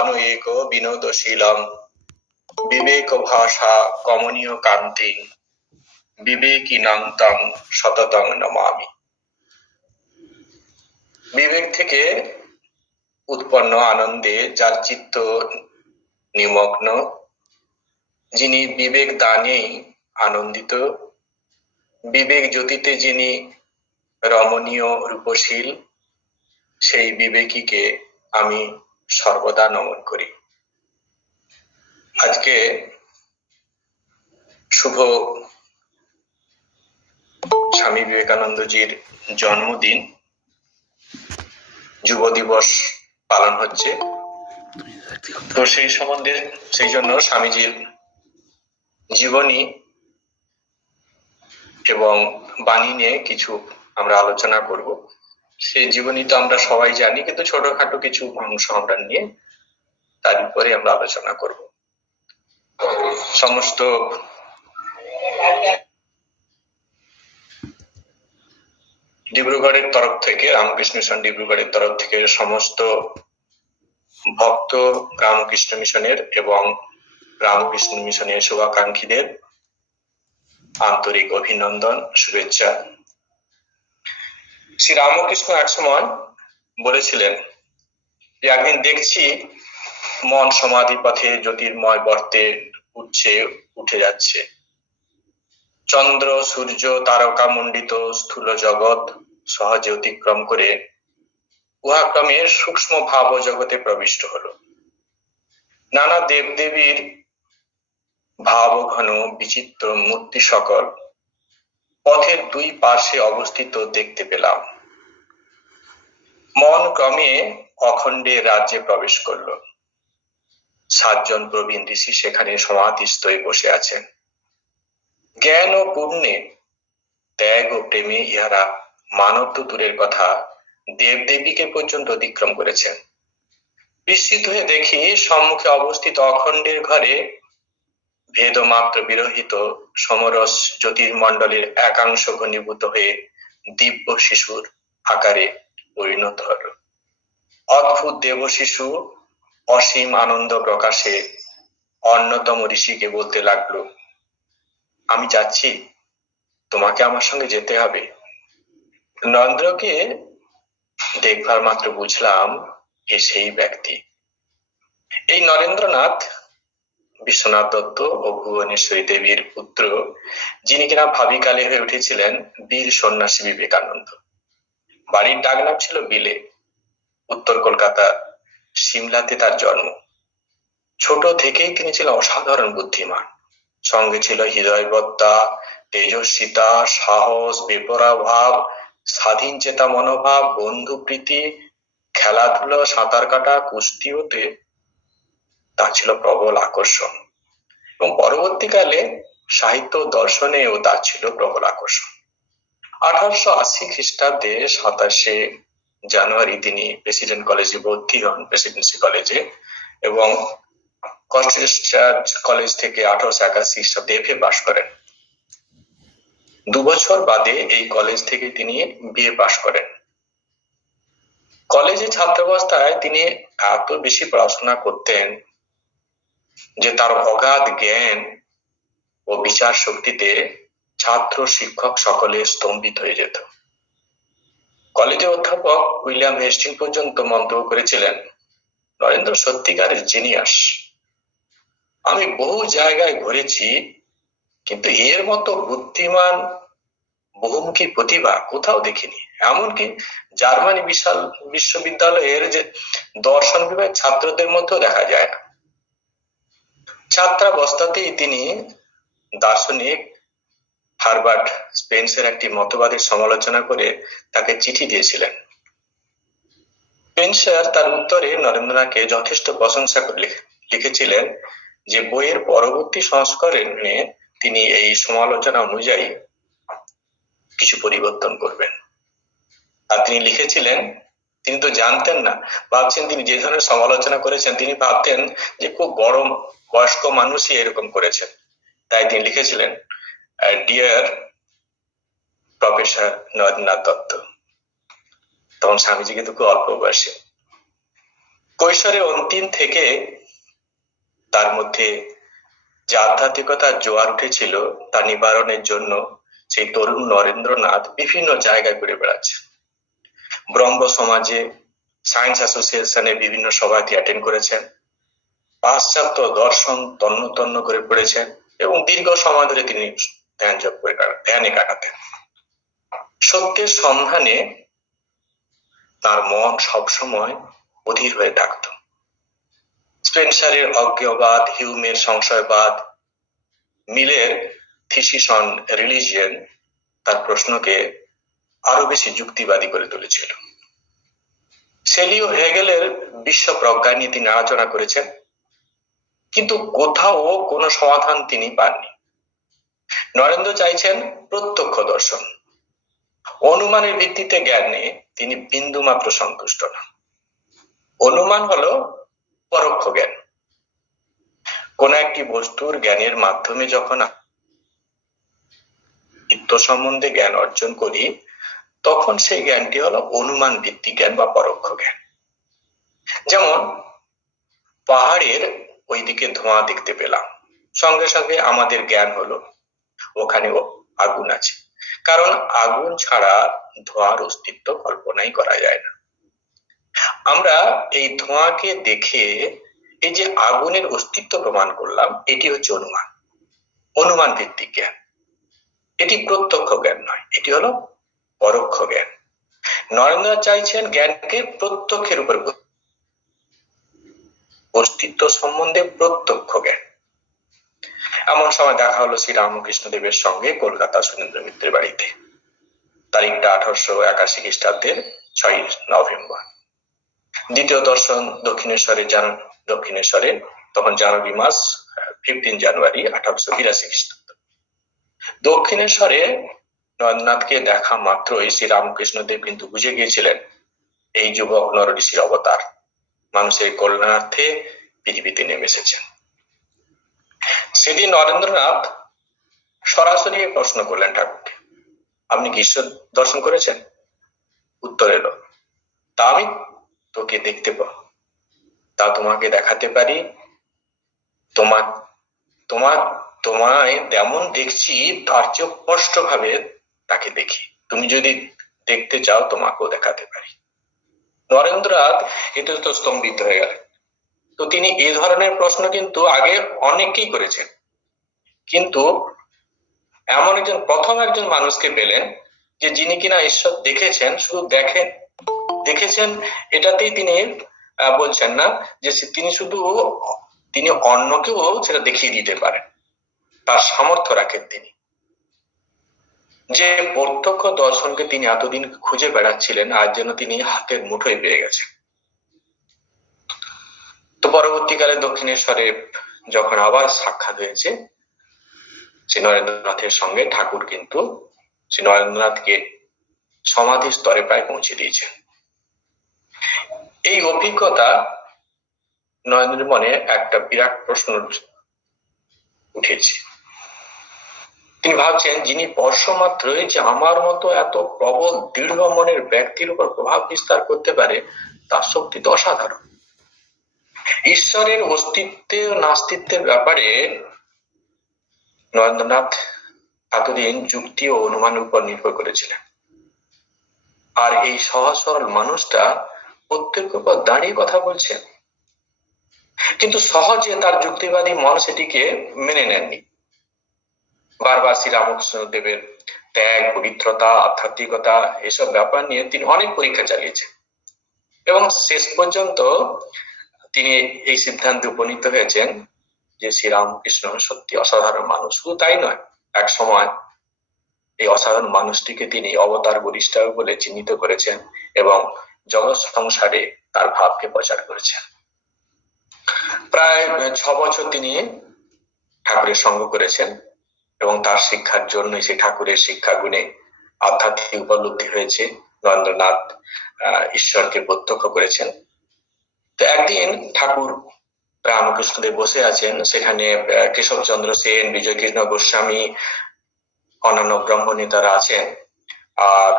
ভানু এক বিনোদশীলম বিবেক ভাষা কমনীয় কান্তি বিবেকিনাং তং সততং নমামি। বিবেক থেকে উৎপন্ন আনন্দে যার চিত্ত নিমগ্ন, যিনি বিবেক দানেই আনন্দিত, বিবেক জ্যোতিতে যিনি রমণীয় রূপশীল, সেই বিবেকীকে আমি সর্বদা নমন করি। আজকে শুভ স্বামী বিবেকানন্দজির জন্মদিন, যুব দিবস পালন হচ্ছে। তো সেই জন্য স্বামীজির জীবনী এবং বাণী নিয়ে কিছু আমরা আলোচনা করব। সেই জীবনী তো আমরা সবাই জানি, কিন্তু ছোটখাটো কিছু অংশ আমরা নিয়ে তার উপরে আমরা আলোচনা করব। সমস্ত ডিব্রুগড়ের তরফ থেকে, রামকৃষ্ণ মিশন ডিব্রুগড়ের তরফ থেকে সমস্ত ভক্ত রামকৃষ্ণ মিশনের এবং রামকৃষ্ণ মিশনের শুভাকাঙ্ক্ষীদের আন্তরিক অভিনন্দন, শুভেচ্ছা। শ্রী রামকৃষ্ণ একসময় বলেছিলেন যে একদিন দেখছি মন সমাধি পথে জ্যোতির্ময় বর্তে উঠে যাচ্ছে। চন্দ্র সূর্য তারকা মণ্ডিত স্থূল জগৎ সহজে অতিক্রম করে উহা ক্রমে সূক্ষ্ম ভাব জগতে প্রবিষ্ট হলো। নানা দেবদেবীর ভাব ঘন বিচিত্র মূর্তি সকল পথের দুই পার্শ্বে অবস্থিত দেখতে পেলাম। মন ক্রমে অখণ্ডে রাজ্যে প্রবেশ করলো। 7 জন প্রবীণ ঋষি সেখানে সমাধিস্থ হয়ে বসে আছেন। জ্ঞান ও পুণ্যে, ত্যাগ ও প্রেমে ইহারা মানব তো দূরের কথা, দেবদেবীকে পর্যন্ত অতিক্রম করেছেন। বিস্মিত হয়ে দেখি সম্মুখে অবস্থিত অখণ্ডের ঘরে ভেদমাত্র বিরহিত সমরস জ্যোতির্মণ্ডলের একাংশ ঘনীভূত হয়ে দিব্য শিশুর আকারে পরিণত হল। অদ্ভুত দেব শিশু অসীম আনন্দ প্রকাশে অন্যতম ঋষিকে বলতে লাগলো, আমি যাচ্ছি, তোমাকে আমার সঙ্গে যেতে হবে। নরেন্দ্রকে দেখবার মাত্র বুঝলাম এ সেই ব্যক্তি। এই নরেন্দ্রনাথ বিশ্বনাথ দত্ত ও ভুবনেশ্বরী দেবীর পুত্র, যিনি কিনা ভাবিকালে হয়ে উঠেছিলেন বীর সন্ন্যাসী বিবেকানন্দ। বাড়ির ডাকনাম ছিল বিলে। উত্তর কলকাতা সিমলাতে তার জন্ম। ছোট থেকেই তিনি ছিলেন অসাধারণ বুদ্ধিমান। সঙ্গে ছিল হৃদয়বত্তা, তেজস্বিতা, সাহস, বেপরা ভাব, স্বাধীন চেতা মনোভাব, বন্ধুপ্রীতি, খেলাধুলা, সাঁতার কাটা, কুস্তি হতে তার ছিল প্রবল আকর্ষণ। এবং পরবর্তীকালে সাহিত্য দর্শনেও তার ছিল প্রবল আকর্ষণ। 1880 খ্রিস্টাব্দে 27শে জানুয়ারি তিনি প্রেসিডেন্ট কলেজে ভর্তি হন, প্রেসিডেন্সি কলেজে, এবং কলেজ থেকে 1881 খ্রিস্টাব্দে এফএ পাশ করেন। 2 বছর বাদে এই কলেজ থেকে তিনি বিএ পাশ করেন। কলেজে ছাত্রাবস্থায় তিনি এত বেশি পড়াশোনা করতেন যে তার অগাধ জ্ঞান ও বিচার শক্তিতে ছাত্র শিক্ষক সকলে স্তম্ভিত হয়ে যেত। কলেজের অধ্যাপক উইলিয়াম হেস্টিং পর্যন্ত মন্তব্য করেছিলেন, নরেন্দ্র সত্যিকারের জিনিয়াস। আমি বহু জায়গায় ঘুরেছি, কিন্তু এর মতো বুদ্ধিমান বহুমুখী প্রতিভা কোথাও দেখিনি। এমনকি জার্মানি বিশ্ববিদ্যালয়ের যে দর্শন বিভাগের ছাত্রদের মধ্যেও দেখা যায় না। ছাত্রাবস্থাতেই তিনি দার্শনিক হারবার্ট স্পেন্সের একটি মতবাদের সমালোচনা করে তাকে চিঠি দিয়েছিলেন। স্পেন্সার তার উত্তরে নরেন্দ্রনাথকে যথেষ্ট প্রশংসা করে লিখেছিলেন যে বইয়ের পরবর্তী সংস্করণে তিনি এই সমালোচনা অনুযায়ী কিছু পরিবর্তন করবেন। আর তিনি লিখেছিলেন, তিনি তো জানতেন না, ভাবছেন তিনি যে ধরনের সমালোচনা করেছেন, তিনি ভাবতেন যে খুব বড় বয়স্ক মানুষই এরকম করেছেন। তাই তিনি লিখেছিলেন, ডিয়ার প্রফেসর নরেন্দ্রনাথ দত্ত। তখন স্বামীজি কিন্তু খুব অল্প বয়সে। কৈশোরের অন্তিম থেকে তার মধ্যে যে আধ্যাত্মিকতার জোয়ার উঠেছিল তা নিবারণের জন্য সেই তরুণ নরেন্দ্রনাথ বিভিন্ন জায়গায় ঘুরে বেড়াচ্ছে। ব্রহ্ম সমাজে, সায়েন্স অ্যাসোসিয়েশনের বিভিন্ন সভায় অ্যাটেন্ড করেছেন, পাশ্চাত্য দর্শন তন্ন তন্ন করে পড়েছেন এবং দীর্ঘ সময় ধরে তিনি ধ্যানে কাটাতেন। সত্যের সন্ধানে তার মন সবসময় অধীর হয়ে থাকত। স্পেন্সারের অজ্ঞবাদ, হিউমের সংশয়বাদ, মিলের থিসিস অন রিলিজিয়ন তার প্রশ্নকে আরো বেশি যুক্তিবাদী করে তুলেছিল। শেলি ও হেগেলের বিশ্ব প্রজ্ঞা নিয়ে তিনি আলোচনা করেছেন, কিন্তু কোথাও কোনো সমাধান তিনি পাননি। নরেন্দ্র চাইছেন প্রত্যক্ষ দর্শন। অনুমানের ভিত্তিতে জ্ঞান নিয়ে তিনি বিন্দুমাত্র সন্তুষ্ট না। অনুমান হলো পরোক্ষ জ্ঞান। কোন একটি বস্তুর জ্ঞানের মাধ্যমে যখন চিত্ত সম্বন্ধে জ্ঞান অর্জন করি, তখন সেই জ্ঞানটি হলো অনুমান ভিত্তিক জ্ঞান বা পরোক্ষ জ্ঞান। যেমন পাহাড়ের ওইদিকে ধোঁয়া দেখতে পেলাম, সঙ্গে সঙ্গে আমাদের জ্ঞান হলো ওখানে আগুন আছে, কারণ আগুন ছাড়া ধোঁয়ার অস্তিত্ব কল্পনাই করা যায় না। আমরা এই ধোঁয়াকে দেখে এই যে আগুনের অস্তিত্ব প্রমাণ করলাম, এটি হচ্ছে অনুমান, অনুমান ভিত্তিক জ্ঞান। এটি প্রত্যক্ষ জ্ঞান নয়, এটি হলো পরোক্ষ জ্ঞান। নরেন্দ্র চাইছেন জ্ঞানকে প্রত্যক্ষের উপর, অস্তিত্ব সম্বন্ধে প্রত্যক্ষ জ্ঞান। এমন সময় দেখা হলো শ্রী রামকৃষ্ণ দেবের সঙ্গে কলকাতা সুরেন্দ্র মিত্রের বাড়িতে। তারিখটা 1881 খ্রিস্টাব্দের 6 নভেম্বর। দ্বিতীয় দর্শন দক্ষিণেশ্বরে তখন জানুয়ারি মাস, 15 জানুয়ারি 1882 খ্রিস্টাব্দ। দক্ষিণেশ্বরে নরেন্দ্রনাথকে দেখা মাত্রই শ্রী রামকৃষ্ণ দেব কিন্তু বুঝে গিয়েছিলেন এই যুবক নরঋষির অবতার, মানুষের কল্যাণার্থে পৃথিবীতে নেমে এসেছেন। সেদিন নরেন্দ্রনাথ সরাসরি প্রশ্ন করলেন ঠাকুরকে, আপনি কি ঈশ্বর দর্শন করেছেন? উত্তর এলো, তা আমি তোকে দেখতে পাবো, তা তোমাকে দেখাতে পারি, তোমায় যেমন দেখছি তার চেয়ে স্পষ্ট ভাবে তাকে দেখি, তুমি যদি দেখতে চাও তোমাকেও দেখাতে পারি। নরেন্দ্রনাথ এতে তো স্তম্ভিত হয়ে গেলেন। তো তিনি এই ধরনের প্রশ্ন কিন্তু আগে অনেকেই করেছেন, কিন্তু এমন প্রথম একজন মানুষকে পেলেন যে যিনি কিনা ঈশ্বর দেখেছেন, শুধু দেখেছেন এটাতেই তিনি বলছেন না, যে তিনি অন্যকেও সেটা দেখিয়ে দিতে পারেন, তার সামর্থ্য রাখেন তিনি। যে প্রত্যক্ষ দর্শনকে তিনি এতদিন খুঁজে বেড়াচ্ছিলেন, আজ যেন তিনি হাতের মুঠোয় পেয়ে গেছেন। তো পরবর্তীকালে দক্ষিণেশ্বরে যখন আবার সাক্ষাৎ হয়েছে শ্রী নরেন্দ্রনাথের সঙ্গে, ঠাকুর কিন্তু শ্রী নরেন্দ্রনাথকে সমাধি স্তরে প্রায় পৌঁছে দিয়েছেন। এই অভিজ্ঞতা নরেন্দ্রের মনে একটা বিরাট প্রশ্ন উঠেছে। তিনি ভাবছেন, যিনি স্পর্শ মাত্রই যে আমার মতো এত প্রবল দৃঢ় মনের ব্যক্তির উপর প্রভাব বিস্তার করতে পারে, তার শক্তি তো অসাধারণ। ঈশ্বরের অস্তিত্ব নাস্তিত্বের ব্যাপারে নরেন্দ্রনাথ এতদিন যুক্তি ও অনুমানের উপর নির্ভর করেছিলেন, আর এই সহজ সরল মানুষটা প্রত্যেকের উপর দাঁড়িয়ে কথা বলছেন, কিন্তু সহজে তার যুক্তিবাদী মন সেটিকে মেনে নেননি। বারবার শ্রী রামকৃষ্ণ দেবের ত্যাগ, পবিত্রতা, আধ্যাত্মিকতা এসব ব্যাপার নিয়ে তিনি অনেক পরীক্ষা চালিয়েছেন এবং শেষ পর্যন্ত তিনি এই সিদ্ধান্তে উপনীত হয়েছেন যে শ্রী রামকৃষ্ণ সত্যি অসাধারণ মানুষ। শুধু তাই নয়, এক সময় এই অসাধারণ মানুষটিকে তিনি অবতার বরিষ্ঠা বলে চিহ্নিত করেছেন এবং জগৎ সংসারে তার ভাবকে প্রচার করেছেন। প্রায় 6 বছর তিনি ঠাকুরের সঙ্গ করেছেন এবং তার শিক্ষার জন্য সেই ঠাকুরের শিক্ষা গুণে আধ্যাত্মিক উপলব্ধি হয়েছে। নরেন্দ্রনাথ ঈশ্বরকে প্রত্যক্ষ করেছেন। তো একদিন ঠাকুর রামকৃষ্ণদেব বসে আছেন, সেখানে কেশবচন্দ্র সেন, বিজয় কৃষ্ণ গোস্বামী, অন্যান্য ব্রহ্ম নেতারা আছেন, আর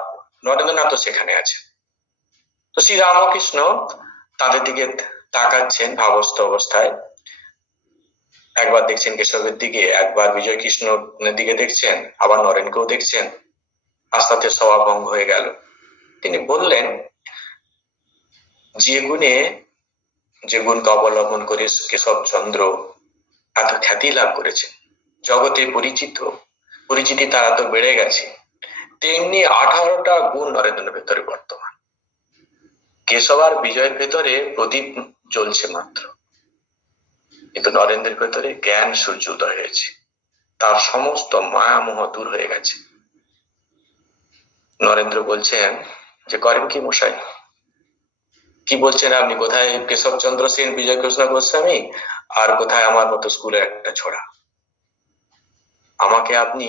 নরেন্দ্রনাথও সেখানে আছেন। তো শ্রী রামকৃষ্ণ তাদের দিকে তাকাচ্ছেন ভাবস্থ অবস্থায়। একবার দেখছেন কেশবের দিকে, একবার বিজয় কৃষ্ণের দিকে দেখছেন, আবার নরেনকেও দেখছেন। আস্তে আস্তে স্বভাবভঙ্গ হয়ে গেল। তিনি বললেন, যে গুণকে অবলম্বন করে কেশবচন্দ্র এত খ্যাতি লাভ করেছেন, জগতে পরিচিতি তারা তো বেড়ে গেছে, তেমনি 18টা গুণ নরেন্দ্রের ভেতরে বর্তমান। কেশব আর বিজয়ের ভেতরে প্রদীপ জ্বলছে মাত্র, কিন্তু নরেন্দ্রের ভেতরে জ্ঞান সূর্য উদয় হয়েছে, তার সমস্ত মায়ামোহ দূর হয়ে গেছে। নরেন্দ্র বলছেন যে, করেন কি মশাই, কি বলছেন আপনি? কোথায় কেশবচন্দ্র সেন, বিজয় কৃষ্ণ গোস্বামী, আর কোথায় আমার মতো স্কুলের একটা ছোড়া? আমাকে আপনি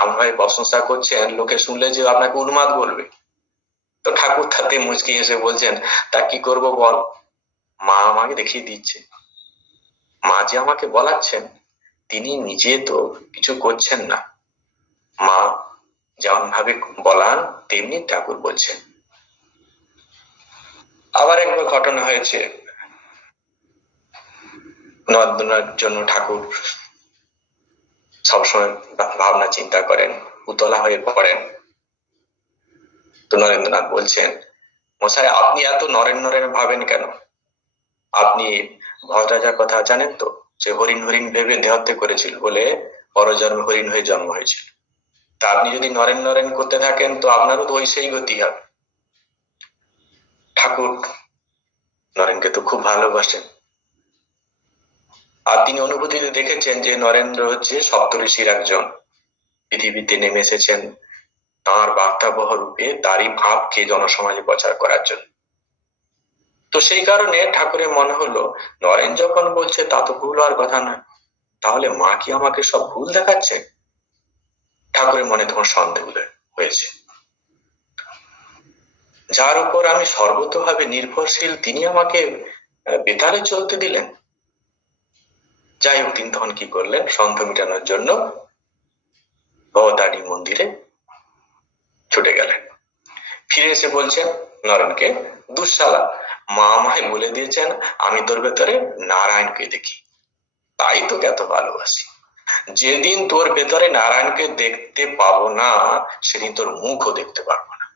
এমন ভাবে প্রশংসা করছেন, লোকে শুনলে যে আপনাকে উন্মাদ বলবে। তো ঠাকুর তাতে মুচকি হেসে বলছেন, তা কি করব বল, মা আমাকে দেখিয়ে দিচ্ছে। মা যে আমাকে বলাচ্ছেন, তিনি নিজে তো কিছু করছেন না, মা যেমন ভাবে বলান তেমনি ঠাকুর বলছেন। আবার একবার ঘটনা হয়েছে, নন্দনার জন্য ঠাকুর সবসময় ভাবনা চিন্তা করেন, উতলা হয়ে পড়েন। তো নরেন্দ্রনাথ বলছেন, মশাই আপনি এত নরেন নরেন ভাবেন কেন? আপনি ভদ্রাজার কথা জানেন তো, যে হরিণ হরিণ ভেবে দেহত্যাগ করেছিল বলে পরজন্মে হরিণ হয়ে জন্ম হয়েছিল। তা আপনি যদি নরেন নরেন করতে থাকেন তো আপনারও তো ওই সেই গতি হবে। ঠাকুর নরেনকে তো খুব ভালোবাসেন, আর তিনি অনুভূতিতে দেখেছেন যে নরেন্দ্র হচ্ছে সপ্তঋষির একজন, পৃথিবীতে নেমে এসেছেন তাঁর বার্তাবহ রূপে তারই ভাবকে জনসমাজে প্রচার করার জন্য। তো সেই কারণে ঠাকুরের মনে হলো, নরেন যখন বলছে তা তো ভুল হওয়ার কথা নয়, তাহলে মা কি আমাকে সব ভুল দেখাচ্ছে? ঠাকুরের মনে তখন সন্দেহ হয়েছে। যার উপর আমি সর্বতভাবে নির্ভরশীল, তিনি আমাকে বেতারে চলতে দিলেন। যাই হোক, তিনি তখন কি করলেন, সন্দেহ মেটানোর জন্য ভবতারিণী মন্দিরে ছুটে গেলেন। ফিরে এসে বলছেন নরেনকে, দুঃশালা, মা আমায় বলে দিয়েছেন আমি তোর ভেতরে নারায়ণকে দেখি, তাই তোকে এত ভালোবাসি। যেদিন তোর ভেতরে নারায়ণকে দেখতে পাবো না, সেদিন তোর মুখও দেখতে পারবো না।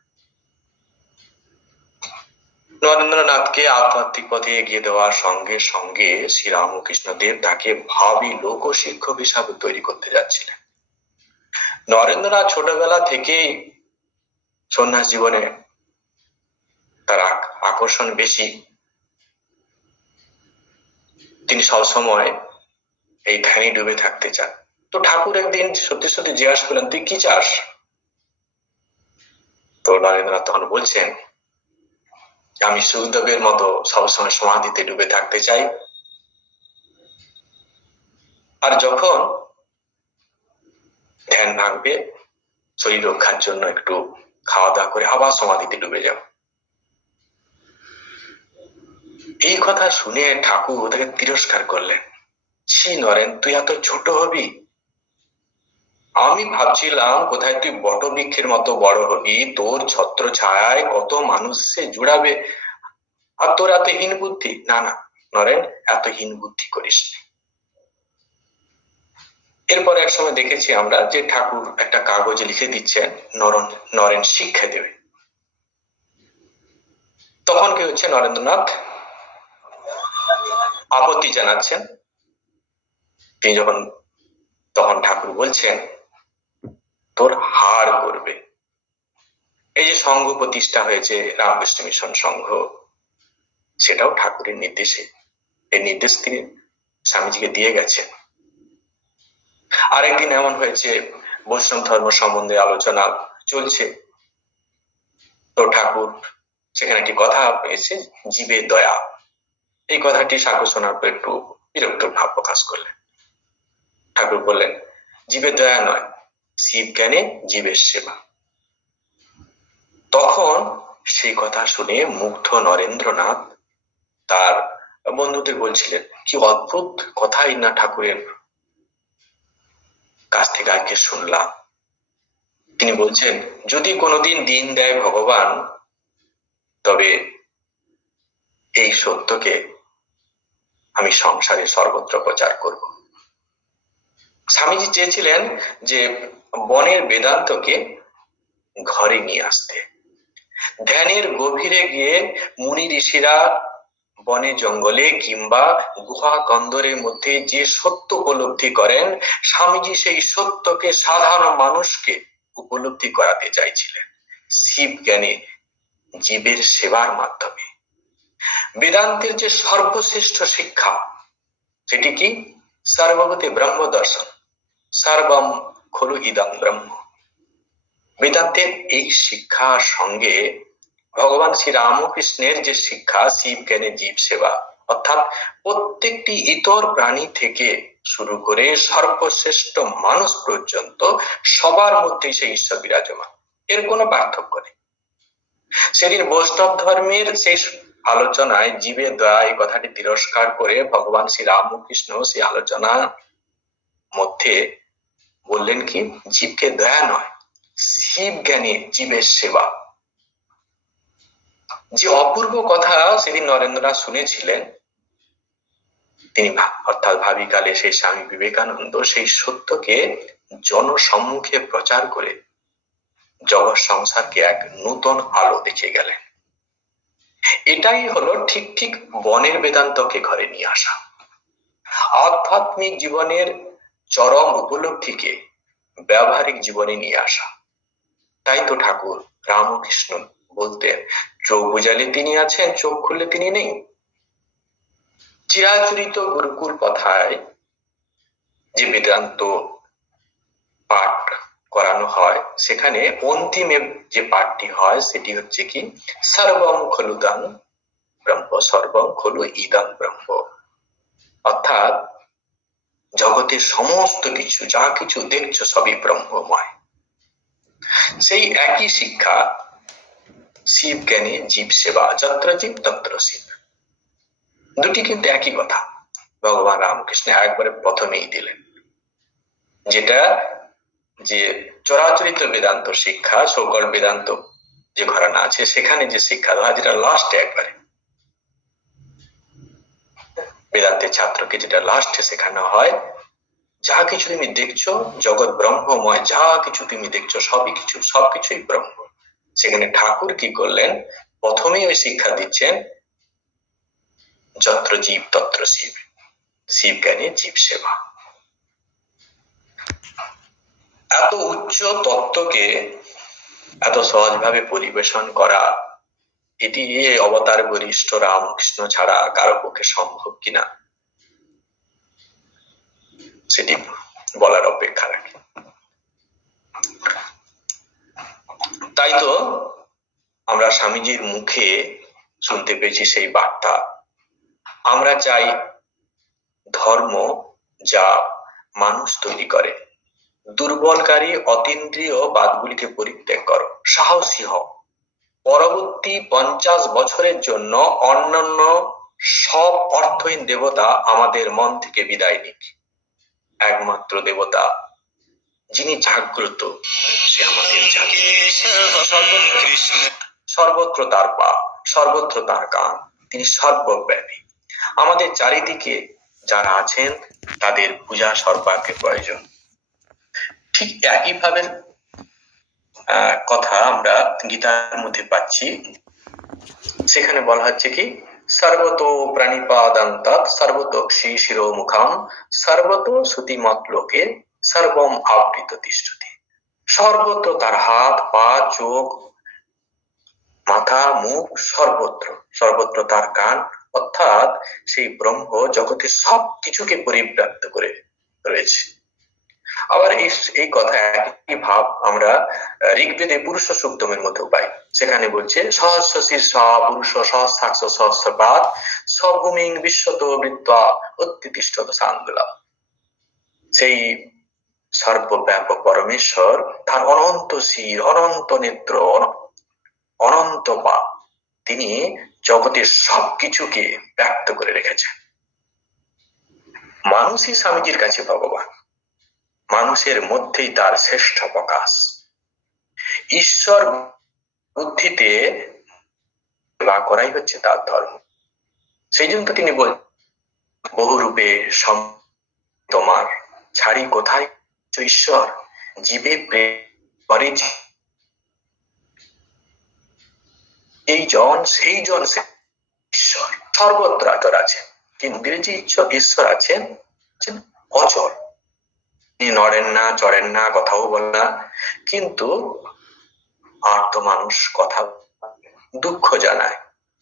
নরেন্দ্রনাথকে আধ্যাত্মিক পথে এগিয়ে দেওয়ার সঙ্গে সঙ্গে শ্রীরামকৃষ্ণ দেব তাকে ভাবী লোক শিক্ষক হিসাবে তৈরি করতে যাচ্ছিলেন। নরেন্দ্রনাথ ছোটবেলা থেকেই সন্ন্যাস জীবনে তার আকর্ষণ বেশি। তিনি সবসময় এই ধ্যানে ডুবে থাকতে চান। তো ঠাকুর একদিন সত্যি সত্যি জিজ্ঞাসা করলেন, তুই কি চাস? তো নরেন্দ্রনাথ তখন বলছেন, আমি সুখদেবের মতো সবসময় সমাধিতে ডুবে থাকতে চাই, আর যখন ধ্যান ভাঙবে শরীর রক্ষার জন্য একটু খাওয়া দাওয়া করে আবার সমাধিতে ডুবে যাব। এই কথা শুনে ঠাকুর তাকে তিরস্কার করলেন, ছি নরেন, তুই এত ছোট হবি? আমি ভাবছিলাম কোথায় তুই বটবৃক্ষের মতো বড় হবি, তোর ছত্র ছায়ায় কত মানুষ সে জুড়াবে, আর তোর এত হীন বুদ্ধি। না না নরেন, এত হীন বুদ্ধি করিস না। এরপর এক সময় দেখেছি আমরা যে ঠাকুর একটা কাগজে লিখে দিচ্ছেন নরেন শিক্ষা দেবে। তখন কি হচ্ছে, নরেন্দ্রনাথ আপত্তি জানাচ্ছেন। তিনি তখন ঠাকুর বলছেন, তোর হার করবে। এই যে সংঘ প্রতিষ্ঠা হয়েছে রামকৃষ্ণ মিশন সংঘ, সেটাও ঠাকুরের নির্দেশে, এই নির্দেশ তিনি স্বামীজিকে দিয়ে গেছেন। আরেকদিন এমন হয়েছে, বৈষ্ণব ধর্ম সম্বন্ধে আলোচনা চলছে, তো ঠাকুর সেখানে একটি কথা পেয়েছে, জীবের দয়া। এই কথাটি ঠাকুর শোনার পর একটু বিরক্ত ভাব প্রকাশ করলেন। ঠাকুর বললেন, জীবের দয়া নয়, শিব জ্ঞানে জীবের সেবা। তখন সেই কথা শুনে মুগ্ধ নরেন্দ্রনাথ তার বন্ধুদের বলছিলেন, কি অদ্ভুত কথাই না ঠাকুরের কাছ থেকে আজকে শুনলাম। তিনি বলছেন, যদি কোনোদিন দিন দেয় ভগবান, তবে এই সত্যকে আমি সংসারে সর্বত্র প্রচার করব। স্বামীজি চেয়েছিলেন যে বনের বেদান্তকে ঘরে নিয়ে আসতে। ধ্যানের গভীরে গিয়ে মুনি ঋষিরা বনে জঙ্গলে কিংবা গুহা কন্দরের মধ্যে যে সত্য উপলব্ধি করেন, স্বামীজি সেই সত্যকে সাধারণ মানুষকে উপলব্ধি করাতে চাইছিলেন শিব জ্ঞানে জীবের সেবার মাধ্যমে। বেদান্তের যে সর্বশ্রেষ্ঠ শিক্ষা সেটি কি? সর্বগতি ব্রহ্ম দর্শন, সর্বম খলু ইদং ব্রহ্ম। বেদান্তের এই শিক্ষার সঙ্গে ভগবান শ্রী রামকৃষ্ণের যে শিক্ষা শিব জ্ঞানে জীব সেবা, অর্থাৎ প্রত্যেকটি ইতর প্রাণী থেকে শুরু করে সর্বশ্রেষ্ঠ মানুষ পর্যন্ত সবার মধ্যে সেই ঈশ্বর বিরাজমান, এর কোনো পার্থক্য নেই। সেদিন বৈষ্ণব ধর্মের সেই আলোচনায় জীবের দয়া এই কথাটি তিরস্কার করে ভগবান শ্রী রামকৃষ্ণ সেই আলোচনার মধ্যে বললেন কি, জীবকে দয়া নয়, শিব জ্ঞানে জীবের সেবা। যে অপূর্ব কথা সেদিন নরেন্দ্রনাথ শুনেছিলেন, তিনি অর্থাৎ ভাবিকালে সেই স্বামী বিবেকানন্দ সেই সত্যকে জনসম্মুখে প্রচার করে জগৎ সংসারকে এক নূতন আলো দেখে গেলেন। এটাই হলো ঠিক ঠিক বনের বেদান্তকে ঘরে নিয়ে আসা, আধ্যাত্মিক জীবনের চরম উপলব্ধিকে ব্যবহারিক জীবনে নিয়ে আসা। তাই তো ঠাকুর রামকৃষ্ণ বলতেন, চোখ বুঝালে তিনি আছেন, চোখ খুললে তিনি নেই। চিরাচরিত গুরুকুল কথায় যে বেদান্ত পাঠ করানো হয়, সেখানে অন্তিমে যে পাঠটি হয় সেটি হচ্ছে কি, সর্বম খলুদং ব্রহ্ম, সর্বম খলু ইদং ব্রহ্ম। অর্থাৎ জগতের সমস্ত কিছু, যা কিছু দেখছো সবই ব্রহ্মময়। সেই একই শিক্ষা শিব জ্ঞানে জীব সেবা, যত্র জীব তত্র শিব। দুটি কিন্তু একই কথা ভগবান রামকৃষ্ণ একবারে প্রথমেই দিলেন। যেটা যে চরাচরিত বেদান্ত শিক্ষা, সকল বেদান্ত যে ঘরানা আছে সেখানে যে শিক্ষা দেওয়া, যেটা লাস্টে একবারে বেদান্তের ছাত্রকে যেটা লাস্টে শেখানো হয়, যা কিছু তুমি দেখছো জগৎ ব্রহ্মময়, যা কিছু তুমি দেখছো সবকিছুই ব্রহ্ম। সেখানে ঠাকুর কি করলেন, প্রথমেই ওই শিক্ষা দিচ্ছেন যত্র জীব তত্র শিব, শিব জ্ঞানে জীব সেবা। এত উচ্চ তত্ত্বকে এত সহজভাবে পরিবেশন করা, এটি অবতার বরিষ্ঠ রামকৃষ্ণ ছাড়া কারো পক্ষে সম্ভব কিনা সেটি বলার অপেক্ষা রাখে। তাই তো আমরা স্বামীজির মুখে শুনতে পেয়েছি সেই বার্তা, আমরা চাই ধর্ম যা মানুষ তৈরি করে। দুর্বলকারী অতীন্দ্রিয় বাদগুলিকে পরিত্যাগ করো, সাহসী হও। পরবর্তী 50 বছরের জন্য অন্যান্য সব অর্থহীন দেবতা আমাদের মন থেকে বিদায় নিক। একমাত্র দেবতা যিনি জাগ্রত, সে আমাদের জাগে। সর্বত্র তার পা, সর্বত্র তার কান, তিনি সর্বব্যাপী। আমাদের চারিদিকে যারা আছেন তাদের পূজা সর্বাগ্রে প্রয়োজন। ঠিক একইভাবে কথা আমরা গীতার মধ্যে পাচ্ছি। সেখানে বলা হচ্ছে কি, সর্বত প্রাণীপাদান্তাৎ সর্বতোক্ষি শিরোমুখাম সর্বত শ্রুতিমত লোকে সর্বম আবৃত তিষ্ঠতি। সর্বত্র তার হাত, পা, চোখ, মাথা, মুখ, সর্বত্র তার কান, অর্থাৎ সেই ব্রহ্ম জগতের সব কিছুকে পরিব্যাপ্ত করে রয়েছে। আবার এই কথা একই ভাব আমরা ঋগ্বেদে পুরুষ সূক্তমের মধ্যেও পাই। সেখানে বলছে সহস্র শীর্ষ পুরুষ সহস্রাক্ষ সহস্রপাদ সভূমিং বিশ্বত বৃত্তা অত্যতিষ্ঠত সান্দুলম। সেই সর্বব্যাপক পরমেশ্বর তার অনন্ত শির, অনন্ত নেত্র, অনন্ত পা, তিনি জগতের সবকিছুকে ব্যক্ত করে রেখেছেন। মানুষই স্বামীজির কাছে ভগবান, মানুষের মধ্যেই তার শ্রেষ্ঠ প্রকাশ। ঈশ্বর বুদ্ধিতে বা করাই হচ্ছে তার ধর্ম। সেই জন্য তিনি বলছেন বহুরূপে তোমার ছাড়ি কোথায় ঈশ্বর জীবে করে এই জন সেই জন ঈশ্বর সর্বত্র আছেন। ইংরেজি ঈশ্বর আছেন অচল, তিনি নড়েন না, চড়েন না, কথাও বলেন না, কিন্তু আর্ত মানুষ কথা দুঃখ জানায়,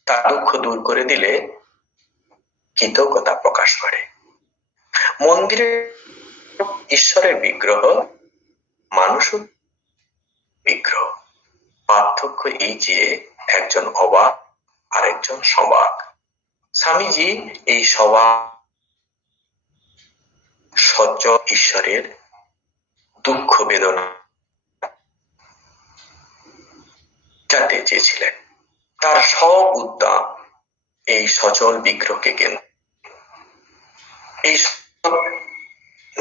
তার দুঃখ দূর করে দিলে কৃতজ্ঞতা প্রকাশ করে। মন্দিরে ঈশ্বরের বিগ্রহ, মানুষ বিগ্রহ, পার্থক্য এই যে একজন অবাক আর একজন সবাক। স্বামীজি এই সবাক সচ্চল ঈশ্বরের দুঃখ বেদনা জানতে চেয়েছিলেন। তার সব উদ্যম এই সচল বিগ্রহকে কেন্দ্র, এই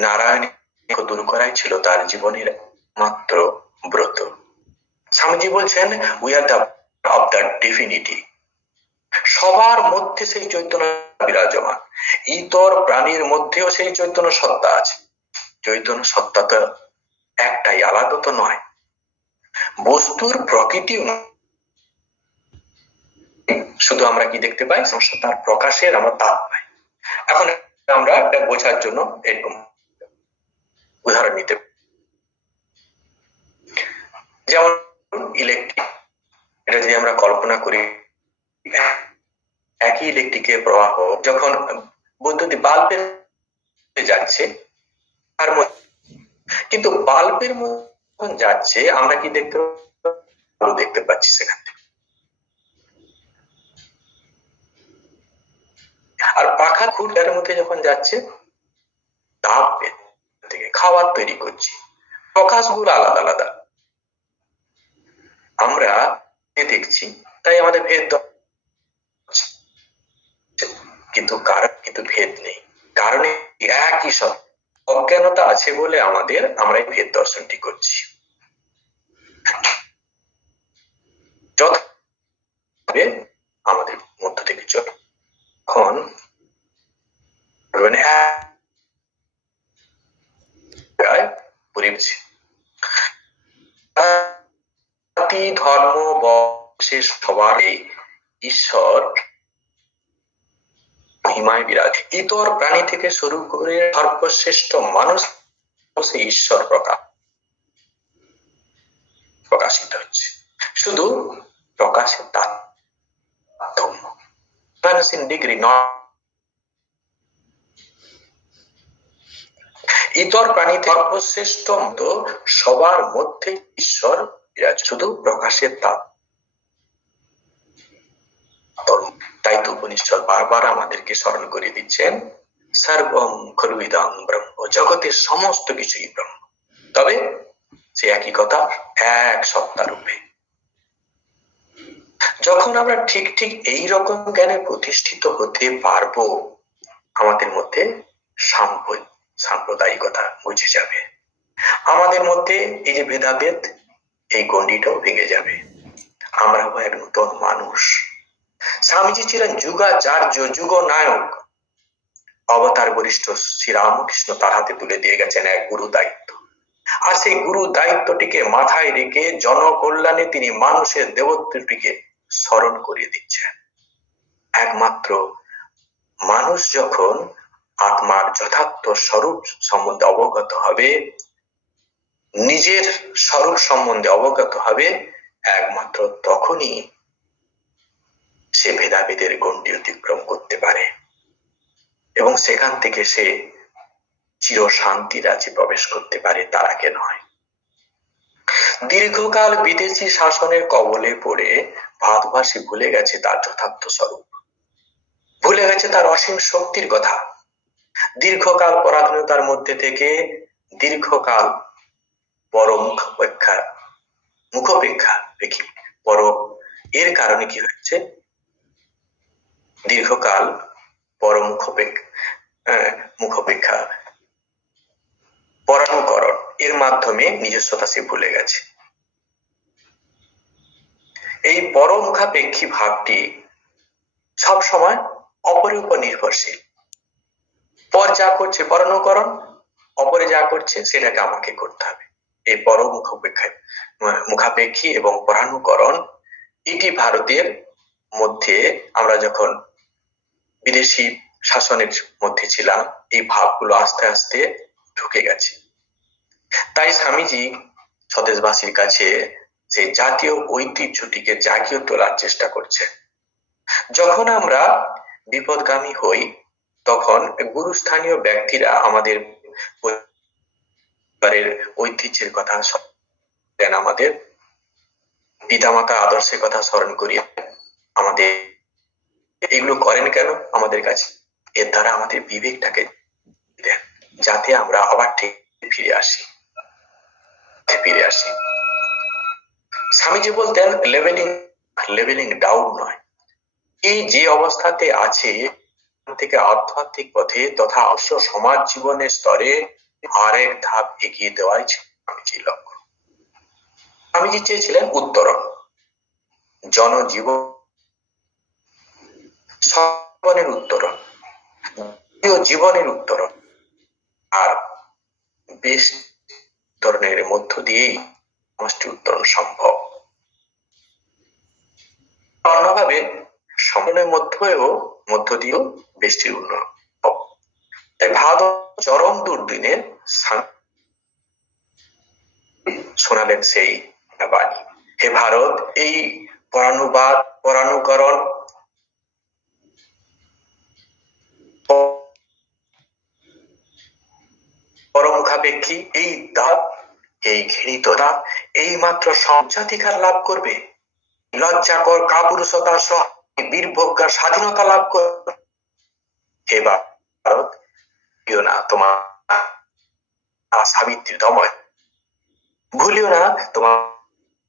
নারায়ণ দূর করাই ছিল তার জীবনের মাত্র ব্রত। স্বামীজি বলছেন, we are the of the divinity. সবার মধ্যে সেই চৈতন্য বিরাজমান, ইতর প্রাণীর মধ্যেও সেই চৈতন্য সত্তা আছে। চৈতন্য সত্তা তো একটাই, আলাদা তো নয়। বস্তুর প্রকৃতি শুধু আমরা কি দেখতে পাই, তার প্রকাশের আমরা তাপ পাই। এখন আমরা এটা বোঝার জন্য এরকম উদাহরণ নিতে, যেমন ইলেকট্রিক, এটা যদি আমরা কল্পনা করি, একই ইলেকট্রিকের প্রবাহ যখন বৈদ্যুতিক বাল্বের যাচ্ছে তার মধ্যে, কিন্তু বাল্বের মধ্যে যাচ্ছে আমরা কি দেখতে পাচ্ছি সেখান থেকে। আর পাখা খুঁটার মধ্যে যখন যাচ্ছে তাপ থেকে খাবার তৈরি করছি, প্রকাশগুলো আলাদা আলাদা আমরা দেখছি, তাই আমাদের ভেদ, কিন্তু ভেদ নেই, কারণে একই সব অজ্ঞানতা আছে বলে আমরা এই ভেদ দর্শনটি করছি। আমাদের মধ্য থেকে যখন ধর্ম শেষ সবার ঈশ্বর মহিমায় বিরাজ, ইতর প্রাণী থেকে শুরু করে সর্বশ্রেষ্ঠ মানুষ ঈশ্বর প্রকাশিত হচ্ছে। শুধু প্রকাশের তারতম্য, ডিগ্রি নয়। ইতর প্রাণী সর্বশ্রেষ্ঠ মতো সবার মধ্যে ঈশ্বর বিরাজ, শুধু প্রকাশের তারতম্য। তাই তো উপনিষদ বারবার আমাদেরকে স্মরণ করে দিচ্ছেন, সর্বম খলু ইদং ব্রহ্ম, জগতের সমস্ত কিছুই ব্রহ্ম, তবে সে একই কথা এক সত্তা রূপে। যখন আমরা ঠিক এইরকম জ্ঞানে প্রতিষ্ঠিত হতে পারবো, আমাদের মধ্যে সাম্প্রদায়িকতা বুঝে যাবে, আমাদের মধ্যে এই যে ভেদাভেদ, এই গণ্ডিটাও ভেঙে যাবে, আমরা হবো এক নতুন মানুষ। স্বামীজি ছিলেন যুগাচার্য, যুগ নায়ক, অবতার বরিষ্ঠ শ্রীরামকৃষ্ণ তার হাতে তুলে দিয়ে গেছেন এক গুরু দায়িত্ব, আর সেই গুরু দায়িত্বটিকে মাথায় রেখে জনকল্যাণে তিনি মানুষের দেবত্বটিকে স্মরণ করিয়ে দিচ্ছেন। একমাত্র মানুষ যখন আত্মার যথার্থ স্বরূপ সম্বন্ধে অবগত হবে, নিজের স্বরূপ সম্বন্ধে অবগত হবে, একমাত্র তখনই সে ভেদাভেদের গণ্ডি অতিক্রম করতে পারে এবং সেখান থেকে সে চির শান্তি রাজ্যে প্রবেশ করতে পারে, তার আগে নয়। দীর্ঘকাল বিদেশি শাসনের কবলে পড়ে ভারতবাসী ভুলে গেছে তার যথার্থ স্বরূপ, ভুলে গেছে তার অসীম শক্তির কথা। দীর্ঘকাল পরাধীনতার মধ্যে থেকে দীর্ঘকাল মুখোপেক্ষা দেখি এর কারণে কি হচ্ছে, দীর্ঘকাল মুখোপেক্ষা পরানুকরণ এর মাধ্যমে নিজস্বতা সে ভুলে গেছে। এই পরমুখাপেক্ষী ভাবটি সব সময় অপরের উপর নির্ভরশীল। পর যা করছে পরানুকরণ, অপরে যা করছে সেটাকে আমাকে করতে হবে। এই মুখাপেক্ষী এবং পরানুকরণ, এটি ভারতের মধ্যে আমরা যখন বিদেশি শাসনের মধ্যে ছিলাম এই ভাবগুলো আস্তে আস্তে ঢুকে গেছে। তাই স্বামীজি স্বদেশবাসীর কাছে যে জাতীয় ঐতিহ্যটিকে জাগিয়ে তোলার চেষ্টা করছে। যখন আমরা বিপদগামী হই তখন গুরুস্থানীয় ব্যক্তিরা আমাদের পরিবারের ঐতিহ্যের কথা দেন, আমাদের পিতামাতা আদর্শের কথা স্মরণ করিয়ে আমাদের এগুলো করেন কেন আমাদের কাছে? এর দ্বারা আমাদের বিবেকটাকে দেন, যাতে আমরা আবার ঠিক ফিরে আসি। স্বামীজি বলতেন লেভেলিং ডাউন নয়, এই যে অবস্থাতে আছে থেকে আধ্যাত্মিক পথে তথা অবশ্য সমাজ জীবনের স্তরে আরেক ধাপ এগিয়ে দেওয়াই স্বামীজির লক্ষ্য। স্বামীজি চেয়েছিলেন উত্তরণ, জনজীবনের উত্তরণ, জীবনের উত্তরণ, আর বেশ ধরনের মধ্য দিয়েই সমষ্টি উত্তরণ সম্ভব। অন্যভাবে সম্পূর্ণের মধ্য দিয়েও বেষ্টির উন্নয়ন। তাই ভারত চরম দুর্দিনে শোনালেন সেই বাণী, হে ভারত, এই পরানুবাদ, পরানুকরণ, পরমুখাপেক্ষী এই দাব, এই ঘৃণিত দাব এই মাত্র সঞ্জাতিকার লাভ করবে, লজ্জাকর কাপুরুষতা সহ বীরভোগ্যা স্বাধীনতা লাভ করবে। হে ভারত, ভুলিও না তোমার সাবিত্রী দময়, ভুলিও না তোমার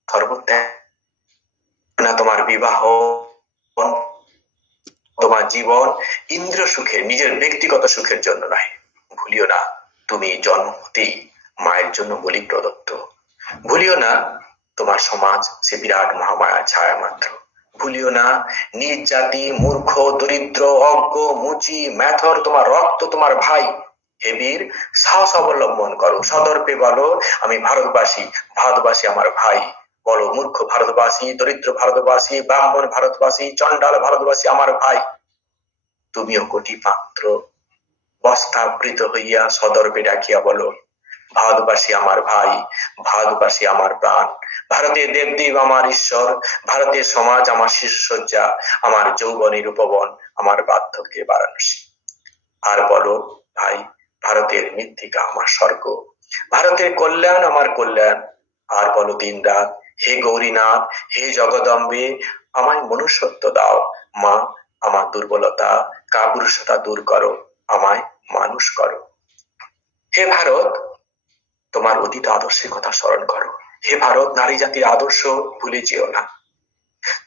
সর্বত্যাগ, না তোমার বিবাহ, তোমার জীবন ইন্দ্র সুখের, নিজের ব্যক্তিগত সুখের জন্য নয়। ভুলিও না তুমি জন্ম হতেই মায়ের জন্য বলি প্রদত্ত। ভুলিও না তোমার সমাজ সে বিরাট মহামায়া ছায়া মাত্র। ভুলিও না নিজ জাতি, মূর্খ, দরিদ্র, অজ্ঞ, মুচি, ম্যাথর তোমার রক্ত, তোমার ভাই। হে বীর, সাহস অবলম্বন করো, সদর্পে বলো আমি ভারতবাসী, ভারতবাসী আমার ভাই। বলো মূর্খ ভারতবাসী, দরিদ্র ভারতবাসী, ব্রাহ্মণ ভারতবাসী, চণ্ডাল ভারতবাসী আমার ভাই। তুমিও কোটি মাত্র বস্তাবৃত হইয়া সদর্পে ডাকিয়া বলো ভারতবাসী আমার ভাই, ভারতবাসী আমার প্রাণ, ভারতের দেবদেব আমার ঈশ্বর, ভারতের সমাজ আমার শিশুসজ্জা, আমার যৌবনের উপবন, আমার বার্ধক্যে বারাণসী। আর বলো ভাই, ভারতের মৃত্তিকা আমার স্বর্গ, ভারতের কল্যাণ আমার কল্যাণ। আর বলো দিন রাত, হে গৌরীনাথ, হে জগদম্বে, আমায় মনুষ্যত্ব দাও মা, আমার দুর্বলতা কাপুরুষতা দূর করো, আমায় মানুষ করো। হে ভারত, তোমার অতীত আদর্শের কথা স্মরণ করো। হে ভারত, নারী জাতির আদর্শ ভুলে যেও না।